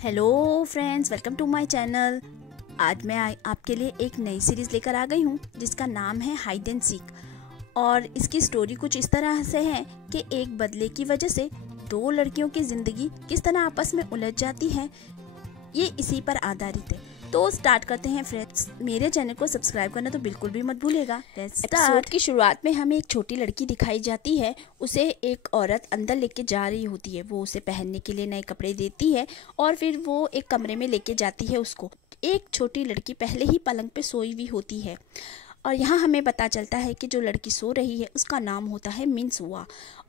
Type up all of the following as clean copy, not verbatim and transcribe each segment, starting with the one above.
Hello friends, welcome to my channel. आज मैं आपके लिए एक नई सीरीज़ लेकर आ गई हूँ जिसका नाम है हाइड एंड सीक। और इसकी स्टोरी कुछ इस तरह से है कि एक बदले की वजह से दो लड़कियों की ज़िंदगी किस तरह आपस में उलझ जाती है, ये इसी पर आधारित है। तो स्टार्ट करते हैं फ्रेंड्स। मेरे चैनल को सब्सक्राइब करना तो बिल्कुल भी मत भूलिएगा। एपिसोड की शुरुआत में हमें एक छोटी लड़की दिखाई जाती है। उसे एक औरत अंदर लेके जा रही होती है। वो उसे पहनने के लिए नए कपड़े देती है और फिर वो एक कमरे में लेके जाती है उसको। एक छोटी लड़की पहले ही पलंग पे सोई हुई होती है और यहाँ हमें पता चलता है कि जो लड़की सो रही है उसका नाम होता है मिनसुआ।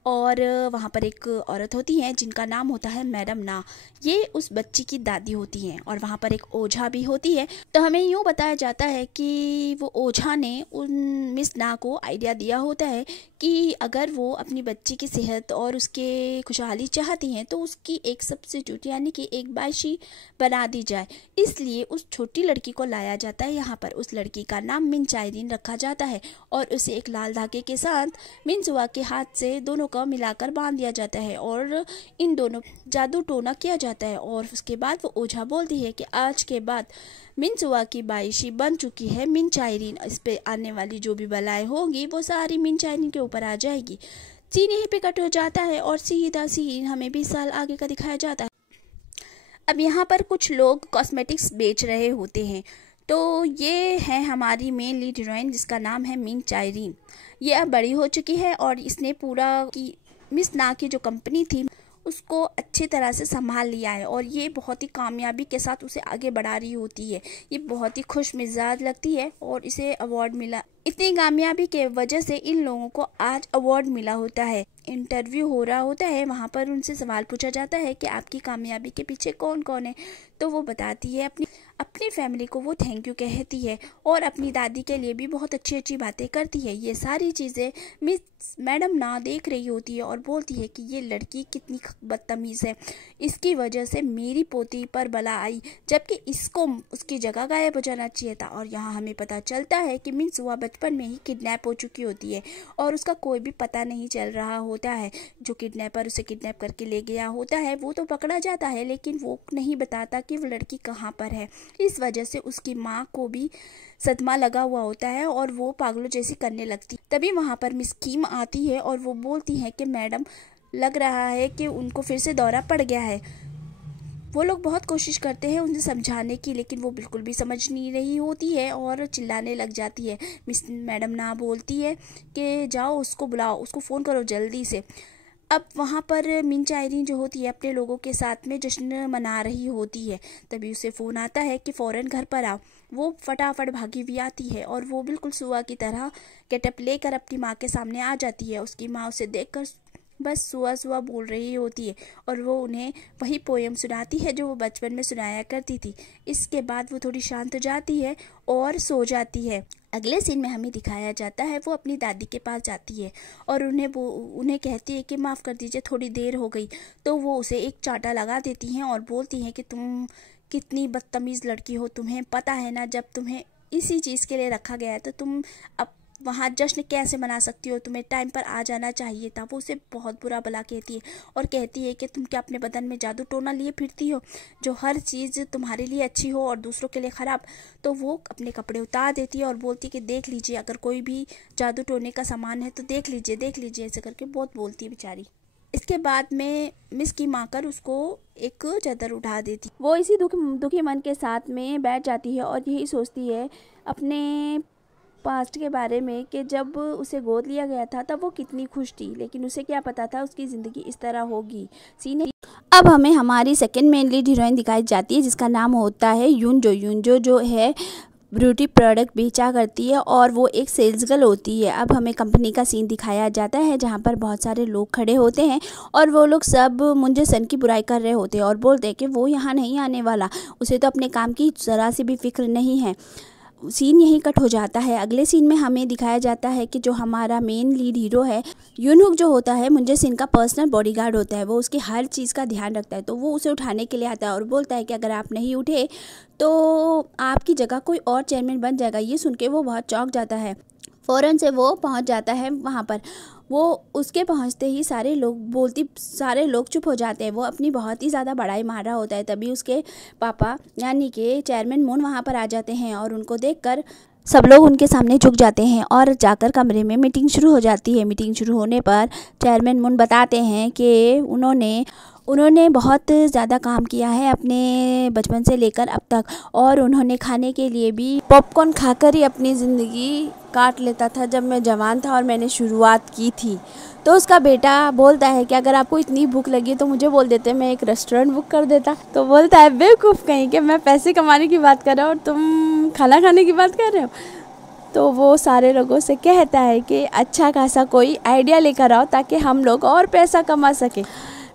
और वहाँ पर एक औरत होती है जिनका नाम होता है मैडम ना। ये उस बच्ची की दादी होती हैं और वहाँ पर एक ओझा भी होती है। तो हमें यूँ बताया जाता है कि वो ओझा ने उन मिस ना को आइडिया दिया होता है कि अगर वो अपनी बच्ची की सेहत और उसके खुशहाली चाहती हैं तो उसकी एक सब्स्टिट्यूट यानी कि एक बायशी बना दी जाए। इसलिए उस छोटी लड़की को लाया जाता है यहाँ पर। उस लड़की का नाम मिनचाइरीन रखा जाता है और उसे एक लाल धागे के साथ मिनसुआ के हाथ से दोनों को मिलाकर बांध दिया जाता है और इन दोनों जादू टोना किया जाता है। और उसके बाद वो ओझा बोलती है कि आज के बाद मिनसुआ की बायशी बन चुकी है मिनचाइरीन। इस पे आने वाली जो भी बलाएं होंगी वो सारी मिनचाइरीन के ऊपर आ जाएगी। सीन यहीं पे कट हो जाता है और सीधा सीन हमें 20 साल आगे का दिखाया जाता है। अब यहाँ पर कुछ लोग कॉस्मेटिक्स बेच रहे होते हैं। तो ये है हमारी मेन लीड हीरोइन जिसका नाम है मिनचाइरीन। ये अब बड़ी हो चुकी है और इसने पूरा की मिस ना की जो कंपनी थी उसको अच्छी तरह से संभाल लिया है और ये बहुत ही कामयाबी के साथ उसे आगे बढ़ा रही होती है। ये बहुत ही खुश मिजाज लगती है और इसे अवार्ड मिला। इतनी कामयाबी के वजह से इन लोगों को आज अवार्ड मिला होता है। इंटरव्यू हो रहा होता है, वहाँ पर उनसे सवाल पूछा जाता है कि आपकी कामयाबी के पीछे कौन कौन है। तो वो बताती है अपनी फैमिली को वो थैंक यू कहती है और अपनी दादी के लिए भी बहुत अच्छी अच्छी बातें करती है। ये सारी चीज़ें मिस मैडम ना देख रही होती है और बोलती है कि ये लड़की कितनी बदतमीज़ है, इसकी वजह से मेरी पोती पर बला आई, जबकि इसको उसकी जगह गायब हो जाना चाहिए था। और यहाँ हमें पता चलता है कि मिनसुआ बचपन में ही किडनैप हो चुकी होती है और उसका कोई भी पता नहीं चल रहा होता है। जो किडनैपर उसे किडनैप करके ले गया होता है वो तो पकड़ा जाता है, लेकिन वो नहीं बताता कि वो लड़की कहाँ पर है। इस वजह से उसकी माँ को भी सदमा लगा हुआ होता है और वो पागलों जैसी करने लगती। तभी वहाँ पर मिस कीम आती है और वो बोलती है कि मैडम लग रहा है कि उनको फिर से दौरा पड़ गया है। वो लोग बहुत कोशिश करते हैं उन्हें समझाने की, लेकिन वो बिल्कुल भी समझ नहीं रही होती है और चिल्लाने लग जाती है। मिस मैडम ना बोलती है कि जाओ उसको बुलाओ, उसको फ़ोन करो जल्दी से। अब वहाँ पर मिनचाइरीन जो होती है अपने लोगों के साथ में जश्न मना रही होती है। तभी उसे फ़ोन आता है कि फ़ौरन घर पर आओ। वो फटाफट भागी हुई आती है और वो बिल्कुल सुआ की तरह गेटअप लेकर अपनी माँ के सामने आ जाती है। उसकी माँ उसे देखकर बस सुआ सुआ बोल रही होती है और वो उन्हें वही पोयम सुनाती है जो वो बचपन में सुनाया करती थी। इसके बाद वो थोड़ी शांत हो जाती है और सो जाती है। अगले सीन में हमें दिखाया जाता है वो अपनी दादी के पास जाती है और उन्हें कहती है कि माफ़ कर दीजिए थोड़ी देर हो गई। तो वो उसे एक चांटा लगा देती हैं और बोलती हैं कि तुम कितनी बदतमीज़ लड़की हो, तुम्हें पता है ना जब तुम्हें इसी चीज़ के लिए रखा गया है तो तुम अब वहाँ जश्न कैसे मना सकती हो, तुम्हें टाइम पर आ जाना चाहिए था। वो उसे बहुत बुरा भला कहती है और कहती है कि तुम क्या अपने बदन में जादू टोना लिए फिरती हो जो हर चीज़ तुम्हारे लिए अच्छी हो और दूसरों के लिए ख़राब। तो वो अपने कपड़े उतार देती है और बोलती है कि देख लीजिए अगर कोई भी जादू टोने का सामान है तो देख लीजिए ऐसे करके बहुत बोलती है बेचारी। इसके बाद में मिस की माकर उसको एक चादर उठा देती। वो इसी दुखी मन के साथ में बैठ जाती है और यही सोचती है अपने पास्ट के बारे में कि जब उसे गोद लिया गया था तब वो कितनी खुश थी, लेकिन उसे क्या पता था उसकी ज़िंदगी इस तरह होगी। सीन अब हमें हमारी सेकंड मेन लीड हीरोइन दिखाई जाती है जिसका नाम होता है यूनजो जो है ब्यूटी प्रोडक्ट बेचा करती है और वो एक सेल्स गर्ल होती है। अब हमें कंपनी का सीन दिखाया जाता है जहाँ पर बहुत सारे लोग खड़े होते हैं और वो लोग सब मुंजे सन की बुराई कर रहे होते हैं और बोलते हैं कि वो यहाँ नहीं आने वाला, उसे तो अपने काम की ज़रा सी भी फिक्र नहीं है। सीन यहीं कट हो जाता है। अगले सीन में हमें दिखाया जाता है कि जो हमारा मेन लीड हीरो है यूनहुक जो होता है मुंजे सिन का पर्सनल बॉडीगार्ड होता है। वो उसकी हर चीज़ का ध्यान रखता है। तो वो उसे उठाने के लिए आता है और बोलता है कि अगर आप नहीं उठे तो आपकी जगह कोई और चेयरमैन बन जाएगा। ये सुन के वो बहुत चौंक जाता है। फ़ौरन से वो पहुंच जाता है वहाँ पर। वो उसके पहुंचते ही सारे लोग चुप हो जाते हैं। वो अपनी बहुत ही ज़्यादा बड़ाई मार रहा होता है। तभी उसके पापा यानी कि चेयरमैन मून वहाँ पर आ जाते हैं और उनको देखकर सब लोग उनके सामने झुक जाते हैं और जाकर कमरे में मीटिंग शुरू हो जाती है। मीटिंग शुरू होने पर चेयरमैन मून बताते हैं कि उन्होंने बहुत ज़्यादा काम किया है अपने बचपन से लेकर अब तक, और उन्होंने खाने के लिए भी पॉपकॉर्न खाकर ही अपनी ज़िंदगी काट लेता था जब मैं जवान था और मैंने शुरुआत की थी। तो उसका बेटा बोलता है कि अगर आपको इतनी भूख लगी तो मुझे बोल देते, मैं एक रेस्टोरेंट बुक कर देता। तो बोलता है, बेवकूफ़ कहीं कि मैं पैसे कमाने की बात कर रहा हूँ और तुम खाना खाने की बात कर रहे हो। तो वो सारे लोगों से कहता है कि अच्छा खासा कोई आइडिया लेकर आओ ताकि हम लोग और पैसा कमा सकें।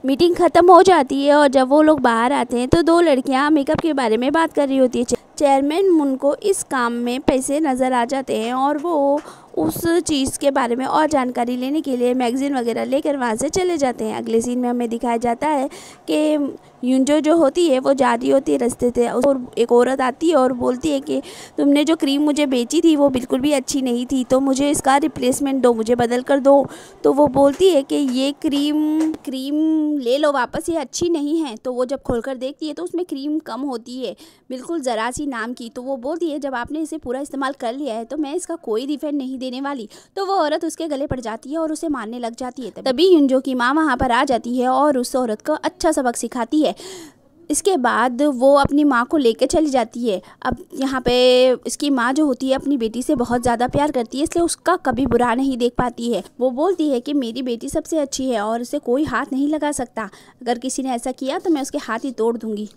मीटिंग ख़त्म हो जाती है और जब वो लोग बाहर आते हैं तो दो लड़कियां मेकअप के बारे में बात कर रही होती है। चेयरमैन मून को इस काम में पैसे नज़र आ जाते हैं और वो उस चीज़ के बारे में और जानकारी लेने के लिए मैगज़ीन वगैरह लेकर वहाँ से चले जाते हैं। अगले सीन में हमें दिखाया जाता है कि यूंजो जो होती है वो जा रही होती है रास्ते से और एक औरत आती है और बोलती है कि तुमने जो क्रीम मुझे बेची थी वो बिल्कुल भी अच्छी नहीं थी, तो मुझे इसका रिप्लेसमेंट दो, मुझे बदल कर दो। तो वो बोलती है कि ये क्रीम ले लो वापस, ये अच्छी नहीं है। तो वो जब खोल कर देखती है तो उसमें क्रीम कम होती है, बिल्कुल ज़रा सी नाम की। तो वो बोलती है, जब आपने इसे पूरा इस्तेमाल कर लिया है तो मैं इसका कोई रिफंड नहीं देने वाली। तो वो औरत उसके गले पड़ जाती है और उसे मारने लग जाती है। तभी यूंजो की माँ वहाँ पर आ जाती है और उस औरत को अच्छा सबक सिखाती है। इसके बाद वो अपनी माँ को लेकर चली जाती है। अब यहाँ पे इसकी माँ जो होती है अपनी बेटी से बहुत ज़्यादा प्यार करती है, इसलिए उसका कभी बुरा नहीं देख पाती है। वो बोलती है कि मेरी बेटी सबसे अच्छी है और उसे कोई हाथ नहीं लगा सकता, अगर किसी ने ऐसा किया तो मैं उसके हाथ ही तोड़ दूँगी।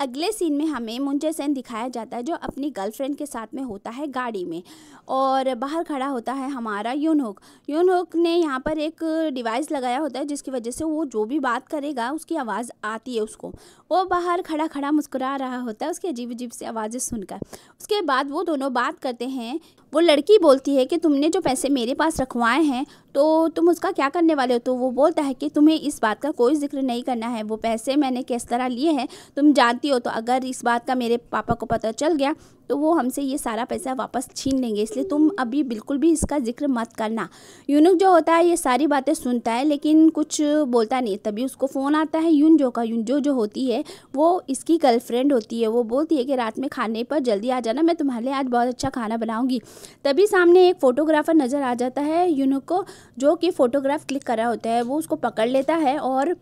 अगले सीन में हमें मून जे सेन दिखाया जाता है जो अपनी गर्लफ्रेंड के साथ में होता है गाड़ी में, और बाहर खड़ा होता है हमारा यूनहुक ने यहाँ पर एक डिवाइस लगाया होता है जिसकी वजह से वो जो भी बात करेगा उसकी आवाज़ आती है उसको। वो बाहर खड़ा खड़ा मुस्कुरा रहा होता है उसकी अजीब अजीब सी आवाज़ें सुनकर। उसके बाद वो दोनों बात करते हैं। वो लड़की बोलती है कि तुमने जो पैसे मेरे पास रखवाए हैं तो तुम उसका क्या करने वाले हो। तो वो बोलता है कि तुम्हें इस बात का कोई जिक्र नहीं करना है, वो पैसे मैंने किस तरह लिए हैं तुम जानती हो। तो अगर इस बात का मेरे पापा को पता चल गया तो वो हमसे ये सारा पैसा वापस छीन लेंगे, इसलिए तुम अभी बिल्कुल भी इसका जिक्र मत करना। यूनुक जो होता है ये सारी बातें सुनता है लेकिन कुछ बोलता नहीं। तभी उसको फ़ोन आता है यूंजो का। यूंजो जो होती है वो इसकी गर्लफ्रेंड होती है। वो बोलती है कि रात में खाने पर जल्दी आ जाना, मैं तुम्हारे लिए आज बहुत अच्छा खाना बनाऊंगी। तभी सामने एक फ़ोटोग्राफ़र नज़र आ जाता है यूनुक को, जो कि फ़ोटोग्राफ क्लिक कर रहा होता है। वो उसको पकड़ लेता है और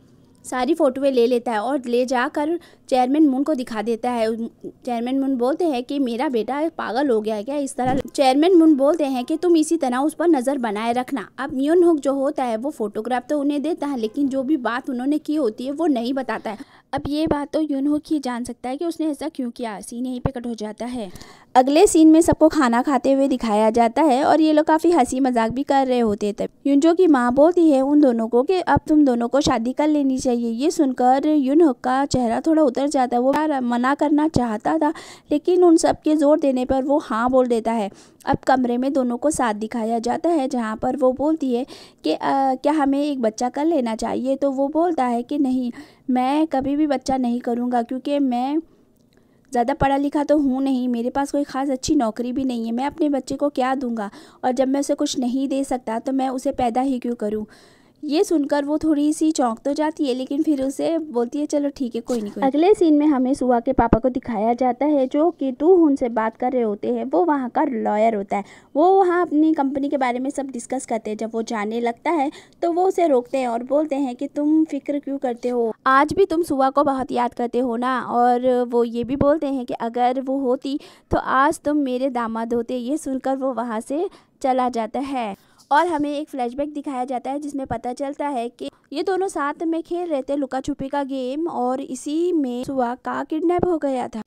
सारी फ़ोटोएं ले लेता है और ले जाकर चेयरमैन मून को दिखा देता है। चेयरमैन मून बोलते हैं कि मेरा बेटा पागल हो गया है क्या इस तरह। चेयरमैन मून बोलते हैं कि तुम इसी तरह उस पर नज़र बनाए रखना। अब यूनहुक जो होता है वो फ़ोटोग्राफ तो उन्हें देता है लेकिन जो भी बात उन्होंने की होती है वो नहीं बताता है। अब ये बात तो यूनहुक ही जान सकता है कि उसने ऐसा क्यों किया। सीन यहीं पे कट हो जाता है। अगले सीन में सबको खाना खाते हुए दिखाया जाता है और ये लोग काफ़ी हंसी मजाक भी कर रहे होते थे। यूंजो की माँ बोलती है उन दोनों को कि अब तुम दोनों को शादी कर लेनी चाहिए। ये सुनकर यूनहुक का चेहरा थोड़ा उतर जाता है। वो मना करना चाहता था लेकिन उन सब के जोर देने पर वो हाँ बोल देता है। अब कमरे में दोनों को साथ दिखाया जाता है जहाँ पर वो बोलती है कि क्या हमें एक बच्चा कर लेना चाहिए। तो वो बोलता है कि नहीं, मैं कभी भी बच्चा नहीं करूँगा क्योंकि मैं ज़्यादा पढ़ा लिखा तो हूँ नहीं, मेरे पास कोई ख़ास अच्छी नौकरी भी नहीं है। मैं अपने बच्चे को क्या दूंगा, और जब मैं उसे कुछ नहीं दे सकता तो मैं उसे पैदा ही क्यों करूँ। ये सुनकर वो थोड़ी सी चौंक तो जाती है लेकिन फिर उसे बोलती है चलो ठीक है कोई नहीं। अगले सीन में हमें सुआ के पापा को दिखाया जाता है जो कि टूहुन से बात कर रहे होते हैं। वो वहाँ का लॉयर होता है। वो वहाँ अपनी कंपनी के बारे में सब डिस्कस करते हैं। जब वो जाने लगता है तो वो उसे रोकते हैं और बोलते हैं कि तुम फिक्र क्यों करते हो, आज भी तुम सुआ को बहुत याद करते हो ना। और वो ये भी बोलते हैं कि अगर वो होती तो आज तुम मेरे दामाद होते। ये सुनकर वो वहाँ से चला जाता है और हमें एक फ्लैशबैक दिखाया जाता है जिसमें पता चलता है कि ये दोनों साथ में खेल रहे थे लुका छुपी का गेम और इसी में सुआ का किडनैप हो गया था।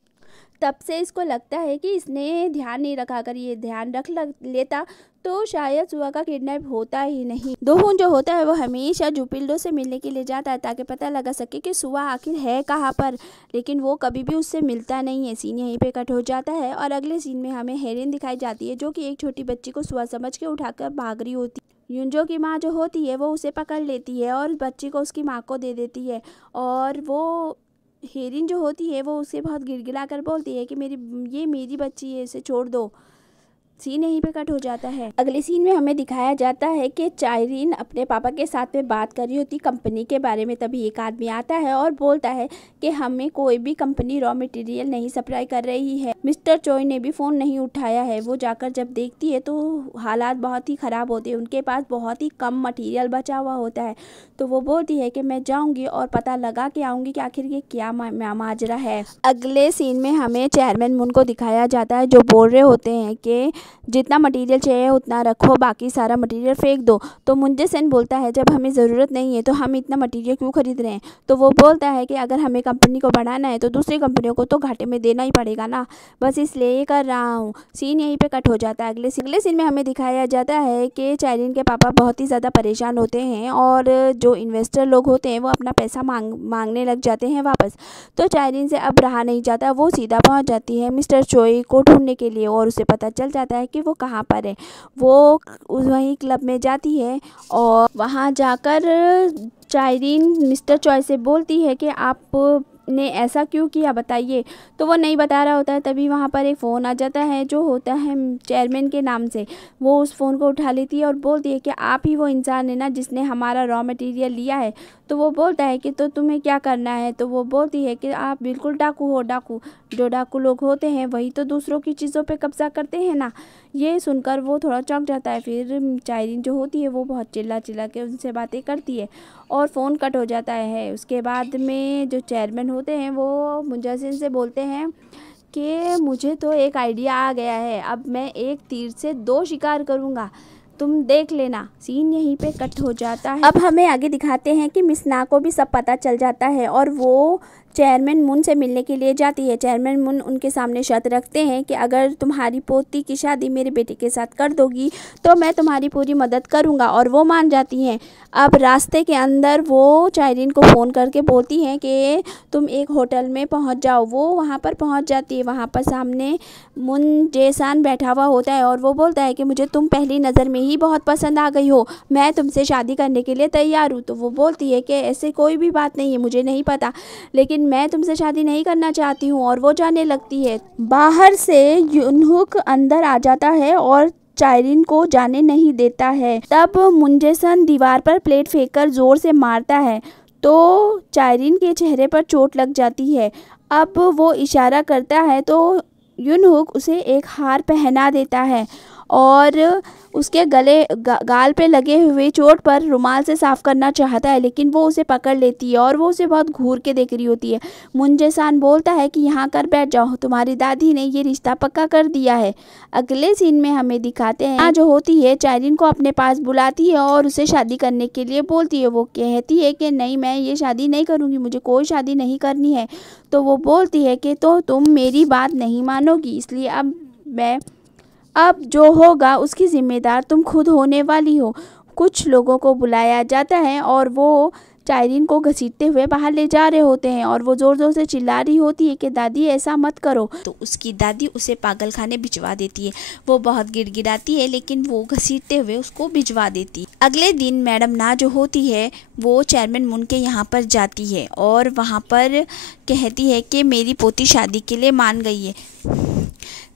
तब से इसको लगता है कि इसने ध्यान नहीं रखा, अगर ये ध्यान रख लेता तो शायद सुआ का किडनैप होता ही नहीं। दोहुन जो होता है वो हमेशा जुपिल्डो से मिलने के लिए जाता है ताकि पता लगा सके कि सुआ आखिर है कहाँ पर, लेकिन वो कभी भी उससे मिलता नहीं है। सीन यहीं पे कट हो जाता है और अगले सीन में हमें हेरिन दिखाई जाती है जो कि एक छोटी बच्ची को सुआ समझ के उठाकर भाग रही होती। यूंजो की माँ जो होती है वो उसे पकड़ लेती है और बच्ची को उसकी माँ को दे देती है, और वो हेरिन जो होती है वो उसे बहुत गिड़गिड़ा कर बोलती है कि ये मेरी बच्ची है, इसे छोड़ दो। सीन यहीं पे कट हो जाता है। अगले सीन में हमें दिखाया जाता है कि चाइरीन अपने पापा के साथ में बात कर रही होती कंपनी के बारे में। तभी एक आदमी आता है और बोलता है कि हमें कोई भी कंपनी रॉ मटेरियल नहीं सप्लाई कर रही है। मिस्टर चोई ने भी फ़ोन नहीं उठाया है। वो जाकर जब देखती है तो हालात बहुत ही ख़राब होते हैं, उनके पास बहुत ही कम मटीरियल बचा हुआ होता है। तो वो बोलती है कि मैं जाऊँगी और पता लगा के आऊँगी कि आखिर ये क्या माजरा है। अगले सीन में हमें चेयरमैन मुन को दिखाया जाता है जो बोल रहे होते हैं कि जितना मटेरियल चाहिए उतना रखो, बाकी सारा मटेरियल फेंक दो। तो मुंजे सेन बोलता है जब हमें ज़रूरत नहीं है तो हम इतना मटेरियल क्यों खरीद रहे हैं। तो वो बोलता है कि अगर हमें कंपनी को बढ़ाना है तो दूसरी कंपनियों को तो घाटे में देना ही पड़ेगा ना, बस इसलिए ये कर रहा हूँ। सीन यहीं पे कट हो जाता है। अगले सीन में हमें दिखाया जाता है कि चाइरीन के पापा बहुत ही ज़्यादा परेशान होते हैं और जो इन्वेस्टर लोग होते हैं वो अपना पैसा मांगने लग जाते हैं वापस। तो चाइरीन से अब रहा नहीं जाता, वो सीधा पहुँच जाती है मिस्टर चोई को ढूंढने के लिए और उसे पता चल जाता है कि वो कहाँ पर है। वो वहीं क्लब में जाती है और वहाँ जाकर चाइरीन मिस्टर चोई से बोलती है कि आप ने ऐसा क्यों किया बताइए। तो वो नहीं बता रहा होता है। तभी वहाँ पर एक फ़ोन आ जाता है जो होता है चेयरमैन के नाम से। वो उस फ़ोन को उठा लेती है और बोलती है कि आप ही वो इंसान है ना जिसने हमारा रॉ मटेरियल लिया है। तो वो बोलता है कि तो तुम्हें क्या करना है। तो वो बोलती है कि आप बिल्कुल डाकू हो। डाकू, जो डाकू लोग होते हैं वही तो दूसरों की चीज़ों पे कब्जा करते हैं ना। ये सुनकर वो थोड़ा चौंक जाता है। फिर चाइरीन जो होती है वो बहुत चिल्ला चिल्ला के उनसे बातें करती है और फ़ोन कट हो जाता है। उसके बाद में जो चेयरमैन होते हैं वो मुंजासिन से बोलते हैं कि मुझे तो एक आइडिया आ गया है, अब मैं एक तीर से 2 शिकार करूँगा, तुम देख लेना। सीन यहीं पे कट हो जाता है। अब हमें आगे दिखाते हैं कि मिस ना को भी सब पता चल जाता है और वो चेयरमैन मुन से मिलने के लिए जाती है। चेयरमैन मुन उनके सामने शर्त रखते हैं कि अगर तुम्हारी पोती की शादी मेरे बेटे के साथ कर दोगी तो मैं तुम्हारी पूरी मदद करूंगा, और वो मान जाती हैं। अब रास्ते के अंदर वो चाइरीन को फ़ोन करके बोलती हैं कि तुम एक होटल में पहुंच जाओ। वो वहां पर पहुंच जाती है। वहां पर सामने मुन जेसान बैठा हुआ होता है और वो बोलता है कि मुझे तुम पहली नज़र में ही बहुत पसंद आ गई हो, मैं तुमसे शादी करने के लिए तैयार हूँ। तो वो बोलती है कि ऐसे कोई भी बात नहीं है, मुझे नहीं पता, लेकिन मैं तुमसे शादी नहीं करना चाहती हूँ। और वो जाने लगती है। बाहर से यूनहुक अंदर आ जाता है और चाइरीन को जाने नहीं देता है। तब मुंजेसन दीवार पर प्लेट फेंककर जोर से मारता है तो चाइरीन के चेहरे पर चोट लग जाती है। अब वो इशारा करता है तो यूनहुक उसे एक हार पहना देता है और उसके गाल पे लगे हुए चोट पर रुमाल से साफ करना चाहता है, लेकिन वो उसे पकड़ लेती है और वो उसे बहुत घूर के देख रही होती है। मुंजेसान बोलता है कि यहाँ कर बैठ जाओ, तुम्हारी दादी ने ये रिश्ता पक्का कर दिया है। अगले सीन में हमें दिखाते हैं जो होती है चाइरीन को अपने पास बुलाती है और उसे शादी करने के लिए बोलती है। वो कहती है कि नहीं, मैं ये शादी नहीं करूँगी, मुझे कोई शादी नहीं करनी है। तो वो बोलती है कि तो तुम मेरी बात नहीं मानोगी, इसलिए अब जो होगा उसकी जिम्मेदार तुम खुद होने वाली हो। कुछ लोगों को बुलाया जाता है और वो चाइरीन को घसीटते हुए बाहर ले जा रहे होते हैं और वो ज़ोर ज़ोर से चिल्ला रही होती है कि दादी ऐसा मत करो। तो उसकी दादी उसे पागल खाने भिजवा देती है। वो बहुत गिड़गिड़ाती है लेकिन वो घसीटते हुए उसको भिजवा देती है। अगले दिन मैडम ना जो होती है वो चेयरमैन मुन के यहाँ पर जाती है और वहाँ पर कहती है कि मेरी पोती शादी के लिए मान गई है।